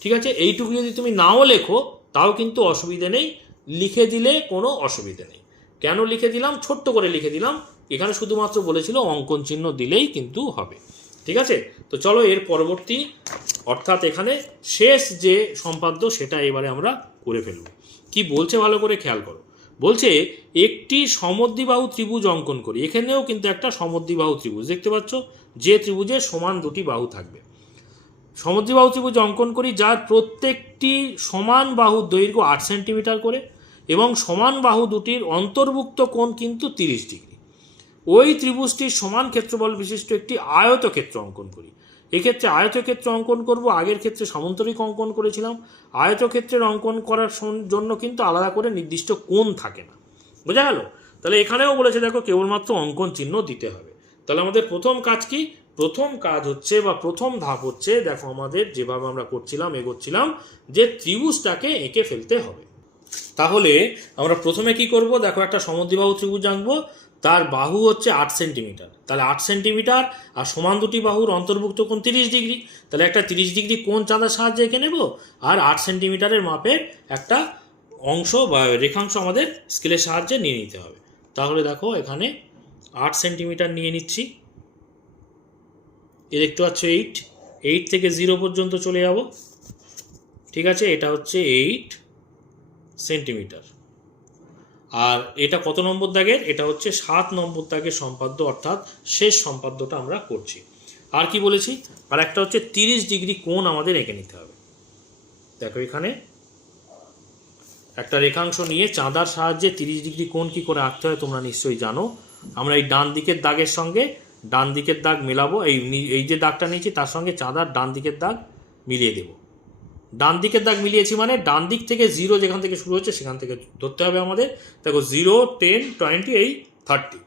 ঠিক আছে, এইটুকু যদি তুমি নাও লেখো তাও কিন্তু অসুবিধে নেই, লিখে দিলে কোনো অসুবিধে নেই। কেন লিখে দিলাম, ছোট্ট করে লিখে দিলাম, এখানে শুধুমাত্র বলেছিল অঙ্কন চিহ্ন দিলেই কিন্তু হবে। ঠিক আছে, তো চলো এর পরবর্তী অর্থাৎ এখানে শেষ যে সম্পাদ্য সেটা এবারে আমরা করে ফেলব। কি বলছে ভালো করে খেয়াল করো, বলছে একটি সমদ্বিবাহু ত্রিভুজ অঙ্কন করি। এখানেও কিন্তু একটা সমদ্বিবাহু ত্রিভুজ দেখতে পাচ্ছ, যে ত্রিভুজের সমান দুটি বাহু থাকবে। সমদ্বিবাহু ত্রিভুজ অঙ্কন করি যার প্রত্যেকটি সমান বাহুর দৈর্ঘ্য 8 সেন্টিমিটার করে এবং সমান বাহু দুটির অন্তর্ভুক্ত কোণ কিন্তু 30 ডিগ্রি। ওই ত্রিভুজটির সমান ক্ষেত্রফল বিশিষ্ট একটি আয়তক্ষেত্র অঙ্কন করি। এক্ষেত্রে আয়তক্ষেত্র অঙ্কন করব, আগের ক্ষেত্রে সামান্তরিক অঙ্কন করেছিলাম। আয়তক্ষেত্রের অঙ্কন করার জন্য কিন্তু আলাদা করে নির্দিষ্ট কোণ থাকে না, বোঝা গেল? তাহলে এখানেও বলেছে দেখো কেবলমাত্র অঙ্কন চিহ্ন দিতে হবে। তাহলে আমাদের প্রথম কাজ কি, প্রথম কাজ হচ্ছে বা প্রথম ধাপ হচ্ছে, দেখো আমাদের যেভাবে আমরা করছিলাম এগোচ্ছিলাম, যে ত্রিভুজটাকে এঁকে ফেলতে হবে। তাহলে আমরা প্রথমে কি করব, দেখো একটা সমদ্বিবাহু ত্রিভুজ আঁকবো, তার বাহু হচ্ছে 8 সেন্টিমিটার। তাহলে 8 সেন্টিমিটার আর সমান দুটি বাহুর অন্তর্ভুক্ত কোণ 30 ডিগ্রি। তাহলে একটা 30 ডিগ্রি কোণ চাঁদার সাহায্যে এঁকে নেব, আর 8 সেন্টিমিটারের মাপের একটা অংশ বা রেখাংশ আমাদের স্কেলের সাহায্যে নিয়ে নিতে হবে। তাহলে দেখো এখানে 8 সেন্টিমিটার নিয়ে নিচ্ছি, এ দেখতে পাচ্ছ 8 থেকে 0 পর্যন্ত চলে যাব। ঠিক আছে, এটা হচ্ছে 8 সেন্টিমিটার। আর এটা কত নম্বর দাগের, এটা হচ্ছে 7 নম্বর দাগের সম্পাদ্য, অর্থাৎ শেষ সম্পাদ্যটা আমরা করছি। আর কি বলেছি, আর একটা হচ্ছে 30 ডিগ্রি কোণ আমাদের এঁকে নিতে হবে। দেখো এখানে একটা রেখাংশ নিয়ে চাঁদার সাহায্যে 30 ডিগ্রি কোণ কি করে আঁকতে হয় তোমরা নিশ্চয়ই জানো। আমরা এই ডান দিকের দাগের সঙ্গে ডান দিকের দাগ মেলাবো, এই যে দাগটা নিয়েছি তার সঙ্গে চাঁদার ডান দিকের দাগ মিলিয়ে দেব। ডান দিকের দাগ মিলিয়েছি মানে ডান দিক থেকে 0 যেখান থেকে শুরু হচ্ছে সেখান থেকে ধরতে হবে আমাদের। দেখো 0, 10, 20, এই 30,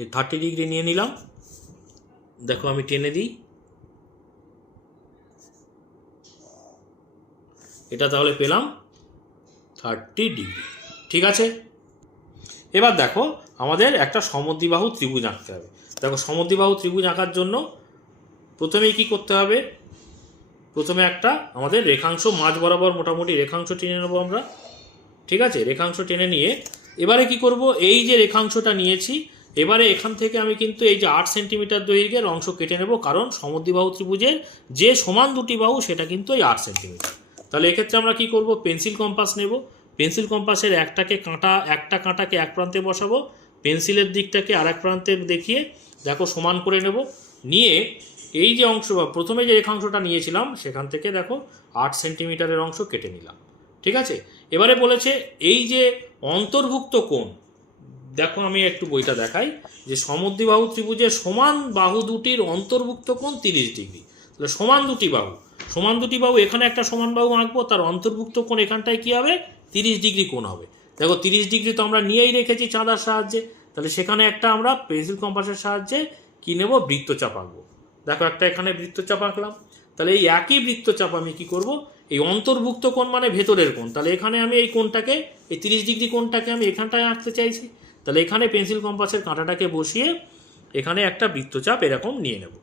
এই 30 ডিগ্রি নিয়ে নিলাম। দেখো আমি টেনে দিই, এটা তাহলে পেলাম 30 ডিগ্রি। ঠিক আছে, এবার দেখো আমাদের একটা সমদ্বিবাহু ত্রিভুজ আঁকতে হবে। দেখো সমদ্বিবাহু ত্রিভুজ আঁকার জন্য প্রথমেই কি করতে হবে, প্রথমে একটা আমাদের রেখাংশ মাঝ বরাবর মোটামুটি রেখাংশ টেনে নেবো আমরা। ঠিক আছে, রেখাংশ টেনে নিয়ে এবারে কি করব, এই যে রেখাংশটা নিয়েছি এবারে এখান থেকে আমি কিন্তু এই যে 8 সেন্টিমিটার দৈর্ঘ্যের অংশ কেটে নেব, কারণ সমদ্বিবাহু ত্রিভুজের যে সমান দুটি বাহু সেটা কিন্তু এই 8 সেন্টিমিটার। তাহলে এক্ষেত্রে আমরা কি করব, পেন্সিল কম্পাস নেব। পেন্সিল কম্পাসের একটা কাঁটাকে এক প্রান্তে বসাবো, পেন্সিলের দিকটাকে আর এক প্রান্তে দেখিয়ে দেখো সমান করে নেব। নিয়ে এই যে অংশ বা প্রথমে যে রেখাংশটা নিয়েছিলাম সেখান থেকে দেখো 8 সেন্টিমিটারের অংশ কেটে নিলাম। ঠিক আছে, এবারে বলেছে এই যে অন্তর্ভুক্ত কোণ, দেখো আমি একটু বইটা দেখাই, যে সমদ্বিবাহু ত্রিভুজের সমান বাহু দুটির অন্তর্ভুক্ত কোণ 30 ডিগ্রি। তাহলে সমান দুটি বাহু এখানে একটা সমান বাহু আঁকবো, তার অন্তর্ভুক্ত কোণ এখানটায় কি হবে, 30 ডিগ্রি কোণ হবে। দেখো 30 ডিগ্রি তো আমরা নিয়েই রেখেছি চাঁদার সাহায্যে, তাহলে সেখানে একটা আমরা পেন্সিল কম্পাসের সাহায্যে কি নেব, বৃত্তচাপ আঁকবো। দেখো একটা এখানে বৃত্তচাপ আঁকলাম। তাহলে এই একই বৃত্তচাপ আমি কি করব, এই অন্তর্ভুক্ত কোণ মানে ভেতরের কোণ, তাহলে এখানে আমি এই কোণটাকে, এই 30 ডিগ্রি কোণটাকে আমি এখানটায় আঁকতে চাইছি। তাহলে এখানে পেন্সিল কম্পাসের কাঁটাটাকে বসিয়ে এখানে একটা বৃত্তচাপ এরকম নিয়ে নেব,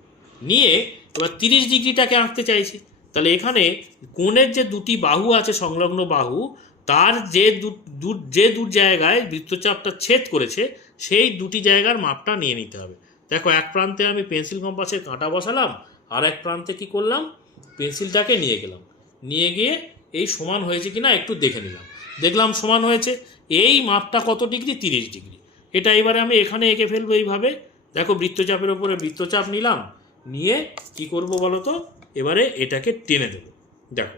নিয়ে এবার 30 ডিগ্রিটাকে আঁকতে চাইছি। তাহলে এখানে কোণের যে দুটি বাহু আছে সংলগ্ন বাহু, তার যে দু জায়গায় বৃত্তচাপটা ছেদ করেছে সেই দুটি জায়গার মাপটা নিয়ে নিতে হবে। দেখো এক প্রান্তে আমি পেন্সিল কম্পাসের কাঁটা বসালাম, আর এক প্রান্তে কি করলাম, পেন্সিলটাকে নিয়ে গেলাম, নিয়ে গিয়ে এই সমান হয়েছে কিনা একটু দেখে নিলাম, দেখলাম সমান হয়েছে। এই মাপটা কত ডিগ্রি, 30 ডিগ্রি। এটা এবারে আমি এখানে এঁকে ফেলবো এইভাবে। দেখো বৃত্তচাপের ওপরে বৃত্তচাপ নিলাম, নিয়ে কি করব বলো তো, এবারে এটাকে টেনে দেব। দেখো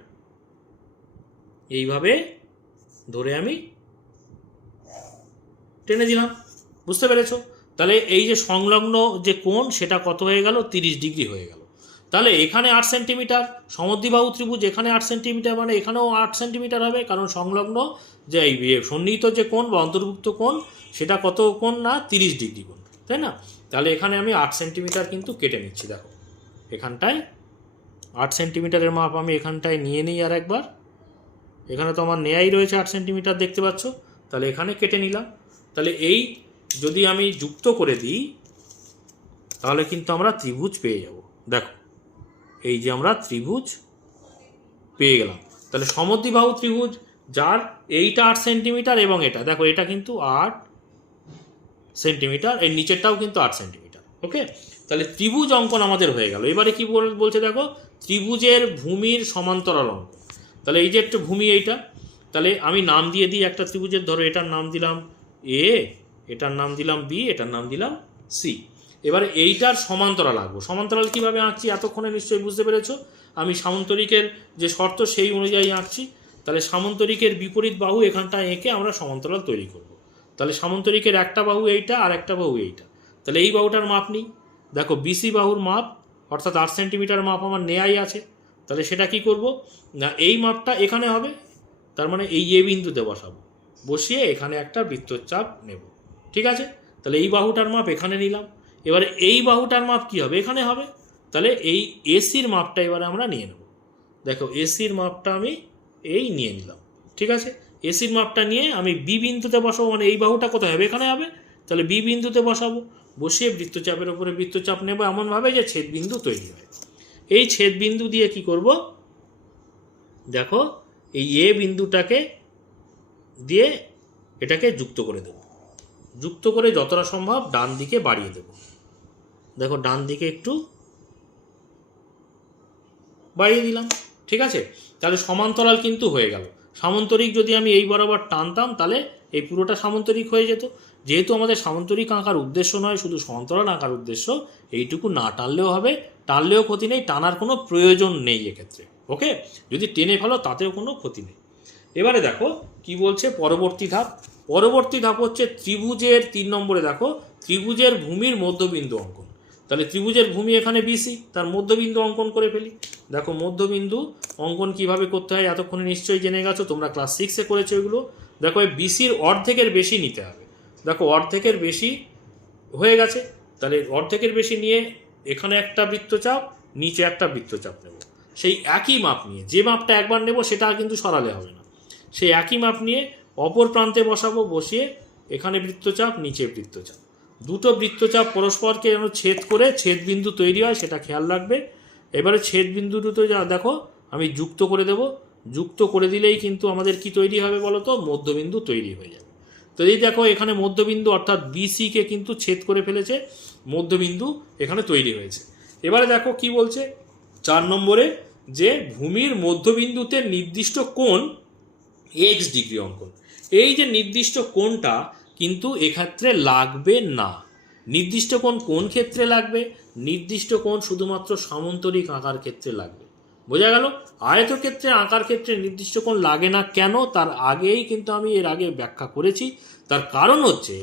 এইভাবে ধরে আমি টেনে দিলাম, বুঝতে পেরেছো? তাহলে এই যে সংলগ্ন যে কোণ সেটা কত হয়ে গেল, 30 ডিগ্রি হয়ে গেল। তাহলে এখানে 8 সেন্টিমিটার, সমদ্বিবাহু ত্রিভুজ এখানে 8 সেন্টিমিটার, মানে এখানেও 8 সেন্টিমিটার হবে, কারণ সংলগ্ন যে এই সন্নিহিত যে কোণ বা অন্তর্ভুক্ত কোণ সেটা কত কোণ না, 30 ডিগ্রি কোণ, তাই না? তাহলে এখানে আমি 8 সেন্টিমিটার কিন্তু কেটে নিচ্ছি। দেখো এখানটায় 8 সেন্টিমিটারের মাপ আমি এখানটায় নিয়ে নিই আর একবার। এখানে তো আমার নেয়াই রয়েছে 8 সেন্টিমিটার, দেখতে পাচ্ছ। তাহলে এখানে কেটে নিলাম। তাহলে এই যদি আমি যুক্ত করে দিই তাহলে কিন্তু আমরা ত্রিভুজ পেয়ে যাব। দেখো এই যে আমরা ত্রিভুজ পেয়ে গেলাম। তাহলে সমদ্বিবাহু ত্রিভুজ যার এইটা 8 সেন্টিমিটার এবং এটা দেখো এটা কিন্তু 8 সেন্টিমিটার, এর নিচেরটাও কিন্তু 8 সেন্টিমিটার। ওকে, তাহলে ত্রিভুজ অঙ্কন আমাদের হয়ে গেল। এবারে কি বলছে দেখো, ত্রিভুজের ভূমির সমান্তরাল অঙ্কন। তাহলে এই যে একটা ভূমি এইটা, তাহলে আমি নাম দিয়ে দিই একটা ত্রিভুজের। ধরো এটার নাম দিলাম এ, এটার নাম দিলাম বি, এটার নাম দিলাম সি। এবারে এইটার সমান্তরাল আঁকবো। সমান্তরাল কিভাবে আঁকছি এতক্ষণে নিশ্চয়ই বুঝতে পেরেছো। আমি সামান্তরিকের যে শর্ত সেই অনুযায়ী আঁকছি। তাহলে সামান্তরিকের বিপরীত বাহু এখানটা এঁকে আমরা সমান্তরাল তৈরি করব। তাহলে সামান্তরিকের একটা বাহু এইটা আর একটা বাহু এইটা। তাহলে এই বাহুটার মাপ নিই। দেখো বিসি বাহুর মাপ অর্থাৎ 8 সেন্টিমিটার মাপ আমার নেয়াই আছে। তাহলে সেটা কি করব না, এই মাপটা এখানে হবে, তার মানে এই এ বিন্দুতে বসাবো, বসিয়ে এখানে একটা বৃত্তচাপ নেব। ঠিক আছে, তাহলে এই বাহুটার মাপ এখানে নিলাম। এবারে এই বাহুটার মাপ কি হবে, এখানে হবে। তাহলে এই এসির মাপটা এবারে আমরা নিয়ে নেব। দেখো এসির মাপটা আমি এই নিয়ে নিলাম। ঠিক আছে, এসির মাপটা নিয়ে আমি বি বিন্দুতে বসাবো, মানে এই বাহুটা কোথায় হবে, এখানে হবে। তাহলে বি বিন্দুতে বসাবো, বসিয়ে বৃত্তচাপের উপরে বৃত্তচাপ নেব এমনভাবে যে ছেদ বিন্দু তৈরি হয়। এই ছেদ বিন্দু দিয়ে কি করব, দেখো এই এ বিন্দুটাকে দিয়ে এটাকে যুক্ত করে দেব। যুক্ত করে যতটা সম্ভব ডান দিকে বাড়িয়ে দেব। দেখো ডান দিকে একটু বাড়িয়ে দিলাম। ঠিক আছে, তাহলে সমান্তরাল কিন্তু হয়ে গেল। সামান্তরিক যদি আমি এই বরাবর টানতাম তাহলে এই পুরোটা সামান্তরিক হয়ে যেত। যেহেতু আমাদের সামান্তরিক আঁকার উদ্দেশ্য নয়, শুধু সমান্তরাল আঁকার উদ্দেশ্য, এইটুকু না টানলেও হবে, টানলেও ক্ষতি নেই, টানার কোনো প্রয়োজন নেই এক্ষেত্রে। ওকে, যদি টেনে ফেলো তাতেও কোনো ক্ষতি নেই। এবারে দেখো কি বলছে পরবর্তী ধাপ। পরবর্তী ধাপ হচ্ছে ত্রিভুজের 3 নম্বরে দেখো ত্রিভুজের ভূমির মধ্যবিন্দু অঙ্কন। তাহলে ত্রিভুজের ভূমি এখানে বিসি, তার মধ্যবিন্দু অঙ্কন করে ফেলি। দেখো মধ্যবিন্দু অঙ্কন কিভাবে করতে হয় এতক্ষণে নিশ্চয়ই জেনে গেছো, তোমরা ক্লাস 6-এ করেছো এগুলো। দেখো এই বিসির অর্ধেকের বেশি নিতে হবে। দেখো অর্ধেকের বেশি হয়ে গেছে, তাহলে অর্ধেকের বেশি নিয়ে এখানে একটা বৃত্তচাপ, নিচে একটা বৃত্তচাপ নেব। সেই একই মাপ নিয়ে, যে মাপটা একবার নেব সেটা কিন্তু সরালে হবে না, সেই একই মাপ নিয়ে অপর প্রান্তে বসাবো, বসিয়ে এখানে বৃত্তচাপ, নিচে বৃত্তচাপ। দুটো বৃত্তচাপ পরস্পরকে যেন ছেদ করে ছেদ বিন্দু তৈরি হয় সেটা খেয়াল রাখবে। এবারে ছেদ বিন্দু দুটো যা দেখো আমি যুক্ত করে দেব। যুক্ত করে দিলেই কিন্তু আমাদের কি তৈরি হবে বলো তো, মধ্যবিন্দু তৈরি হয়ে যাবে। তো এই দেখো এখানে মধ্যবিন্দু অর্থাৎ বিসিকে কিন্তু ছেদ করে ফেলেছে, মধ্যবিন্দু এখানে তৈরি হয়েছে। এবারে দেখো কি বলছে 4 নম্বরে, যে ভূমির মধ্যবিন্দুতে নির্দিষ্ট কোণ এক্স ডিগ্রি অঙ্কন। এই যে নির্দিষ্ট কোণটা কিন্তু এক্ষেত্রে লাগবে না। নির্দিষ্ট কোণ কোন ক্ষেত্রে লাগবে, নির্দিষ্ট কোণ শুধুমাত্র সামান্তরিক আঁকার ক্ষেত্রে লাগবে। বোঝা গেল? আয়তক্ষেত্রে আঁকার ক্ষেত্রে নির্দিষ্ট কোণ লাগে না কেন, তার আগেই কিন্তু আমি এর আগে ব্যাখ্যা করেছি। তার কারণ হচ্ছে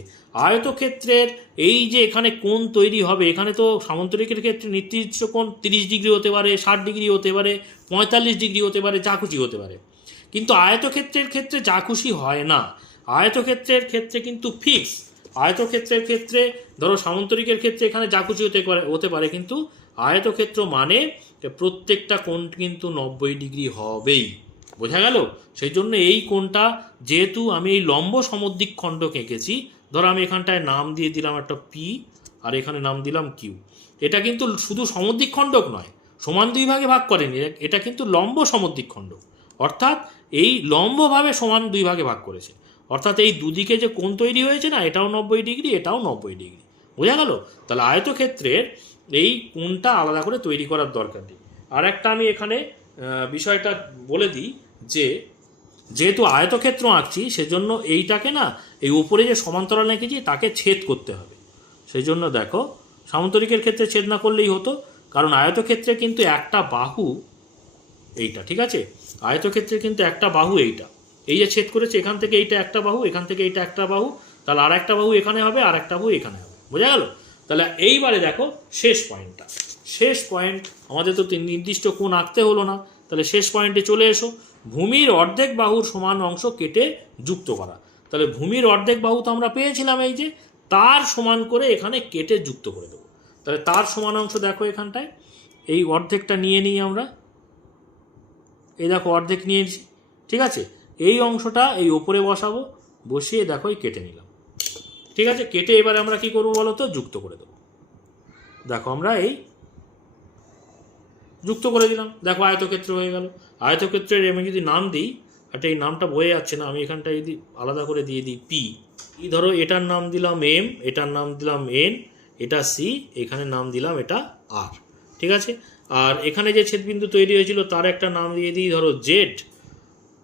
আয়তক্ষেত্রের এই যে এখানে কোণ তৈরি হবে, এখানে তো সামান্তরিকের ক্ষেত্রে নির্দিষ্ট কোণ 30 ডিগ্রি হতে পারে, 60 ডিগ্রি হতে পারে, 45 ডিগ্রি হতে পারে, যা খুশি হতে পারে। কিন্তু আয়তক্ষেত্রের ক্ষেত্রে যা খুশি হয় না, আয়তক্ষেত্রের ক্ষেত্রে কিন্তু ফিক্স। আয়তক্ষেত্রের ক্ষেত্রে ধরো সামান্তরিকের ক্ষেত্রে এখানে যা খুশি হতে পারে, কিন্তু আয়তক্ষেত্র মানে প্রত্যেকটা কোণ কিন্তু 90 ডিগ্রি হবেই। বোঝা গেল? সেই জন্য এই কোণটা, যেহেতু আমি এই লম্ব সমদ্বিক খণ্ডক এঁকেছি, ধরো আমি এখানটায় নাম দিয়ে দিলাম একটা পি আর এখানে নাম দিলাম কিউ। এটা কিন্তু শুধু সমদ্বিক খণ্ডক নয়, সমান দুই ভাগে ভাগ করেনি, এটা কিন্তু লম্ব সমদ্বিক খণ্ডক, অর্থাৎ এই লম্বভাবে সমান দুই ভাগে ভাগ করেছে। অর্থাৎ এই দুদিকে যে কোণ তৈরি হয়েছে না, এটাও 90 ডিগ্রি, এটাও 90 ডিগ্রি। বোঝা গেল? তাহলে আয়তক্ষেত্রের এই কোণটা আলাদা করে তৈরি করার দরকার নেই। আর একটা আমি এখানে বিষয়টা বলে দিই, যে যেহেতু আয়তক্ষেত্র আঁকছি সেজন্য এইটাকে না, এই উপরে যে সমান্তরাল এঁকেছি তাকে ছেদ করতে হবে। সেই জন্য দেখো সামান্তরিকের ক্ষেত্রে ছেদ না করলেই হতো, কারণ আয়তক্ষেত্রে কিন্তু একটা বাহু এইটা, ঠিক আছে? আয়তক্ষেত্রে কিন্তু একটা বাহু এইটা, এই যে ছেদ করেছে এখান থেকে এইটা একটা বাহু, এখান থেকে এইটা একটা বাহু, তাহলে আর একটা বাহু এখানে হবে, আর একটা বাহু এখানে হবে, বোঝা গেল? তাহলে এইবারে দেখো শেষ পয়েন্টটা, শেষ পয়েন্ট আমাদের তো নির্দিষ্ট কোণ আঁকতে হলো না, তাহলে শেষ পয়েন্টে চলে এসো। ভূমির অর্ধেক বাহুর সমান অংশ কেটে যুক্ত করা। তাহলে ভূমির অর্ধেক বাহু তো আমরা পেয়েছিলাম, এই যে তার সমান করে এখানে কেটে যুক্ত করে দেবো। তাহলে তার সমান অংশ দেখো এখানটায়, এই অর্ধেকটা নিয়ে নিই আমরা, এই দেখো অর্ধেক নিয়েছি, ঠিক আছে? এই অংশটা এই ওপরে বসাবো, বসিয়ে দেখো এই কেটে নিলাম, ঠিক আছে? কেটে এবারে আমরা কি করবো বলো তো, যুক্ত করে দেবো। দেখো আমরা এই যুক্ত করে দিলাম, দেখো আয়তক্ষেত্র হয়ে গেল। আয়তক্ষেত্রের আমি যদি নাম দিই, একটা এই নামটা বয়ে যাচ্ছে না, আমি এখানটা যদি আলাদা করে দিয়ে দিই পি, এই ধরো এটার নাম দিলাম এম, এটার নাম দিলাম এন, এটা সি, এখানে নাম দিলাম এটা আর, ঠিক আছে? আর এখানে যে ছেদবিন্দু তৈরি হয়েছিল তার একটা নাম দিয়ে দিই ধরো জেড।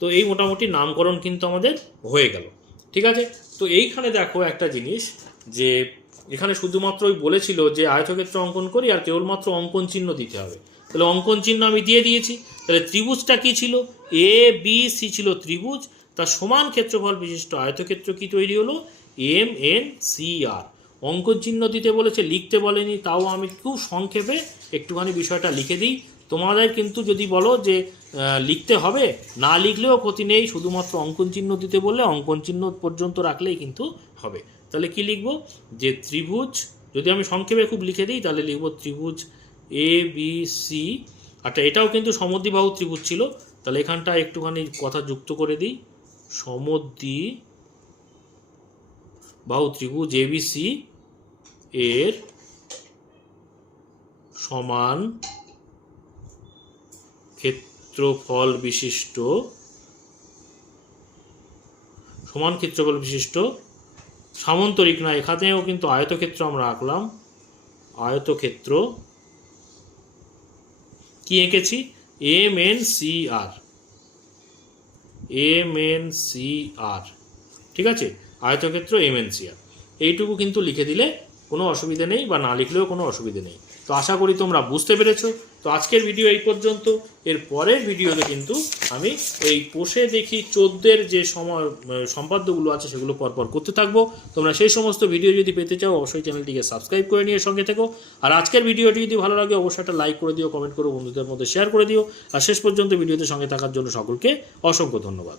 তো এই মোটামুটি নামকরণ কিন্তু আমাদের হয়ে গেল, ঠিক আছে? তো এইখানে দেখো একটা জিনিস, যে এখানে শুধুমাত্র ওই বলেছিল যে আয়তক্ষেত্র অঙ্কন করি আর কেবলমাত্র অঙ্কন চিহ্ন দিতে হবে, তাহলে অঙ্কন চিহ্ন আমি দিয়ে দিয়েছি। তাহলে ত্রিভুজটা কি ছিল, এ বি সি ছিল ত্রিভুজ, তার সমান ক্ষেত্রফল বিশিষ্ট আয়তক্ষেত্র কি তৈরি হলো, এম এন সি আর। অঙ্কন চিহ্ন দিতে বলেছে, লিখতে বলেনি, তাও আমি খুব সংক্ষেপে একটুখানি বিষয়টা লিখে দিই। তোমাদের কিন্তু যদি বলো যে লিখতে হবে, না লিখলেও ক্ষতি নেই, শুধুমাত্র অঙ্কন চিহ্ন দিতে বললে অঙ্কন চিহ্ন পর্যন্ত রাখলেই কিন্তু হবে। তাহলে কি লিখব, যে ত্রিভুজ, যদি আমি সংক্ষেপে খুব লিখে দিই তাহলে লিখব ত্রিভুজ এ বি সি। আচ্ছা, এটাও কিন্তু সমদ্বিবাহু ত্রিভুজ ছিল, তাহলে এখানটা একটুখানি কথা যুক্ত করে দিই, সমদ্বিবাহু ত্রিভুজ এ বি সি এর সমান ক্ষেত্রফল বিশিষ্ট, সমান ক্ষেত্রফল বিশিষ্ট সামান্তরিক, না এখানেও কিন্তু আয়তক্ষেত্র আমরা আঁকলাম, আয়তক্ষেত্র কি এঁকেছি, এম এন সি আর, এম এন সি আর, ঠিক আছে? আয়তক্ষেত্র এম এন সি আর, এইটুকু কিন্তু লিখে দিলে কোনো অসুবিধা নেই, বা না লিখলেও কোনো অসুবিধা নেই। তো আশা করি তোমরা বুঝতে পেরেছো। তো আজকের ভিডিও এই পর্যন্ত। এর পরের ভিডিওতে কিন্তু আমি এই কোষে দেখি 14-এর যে সম্পাদ্যগুলো আছে সেগুলো পরপর করতে থাকবো। তোমরা সেই সমস্ত ভিডিও যদি পেতে চাও অবশ্যই চ্যানেলটিকে সাবস্ক্রাইব করে নিয়ে সঙ্গে থেকো। আর আজকের ভিডিওটি যদি ভালো লাগে অবশ্যই একটা লাইক করে দিও, কমেন্ট করো, বন্ধুদের মধ্যে শেয়ার করে দিও। আর শেষ পর্যন্ত ভিডিওতে সঙ্গে থাকার জন্য সকলকে অসংখ্য ধন্যবাদ।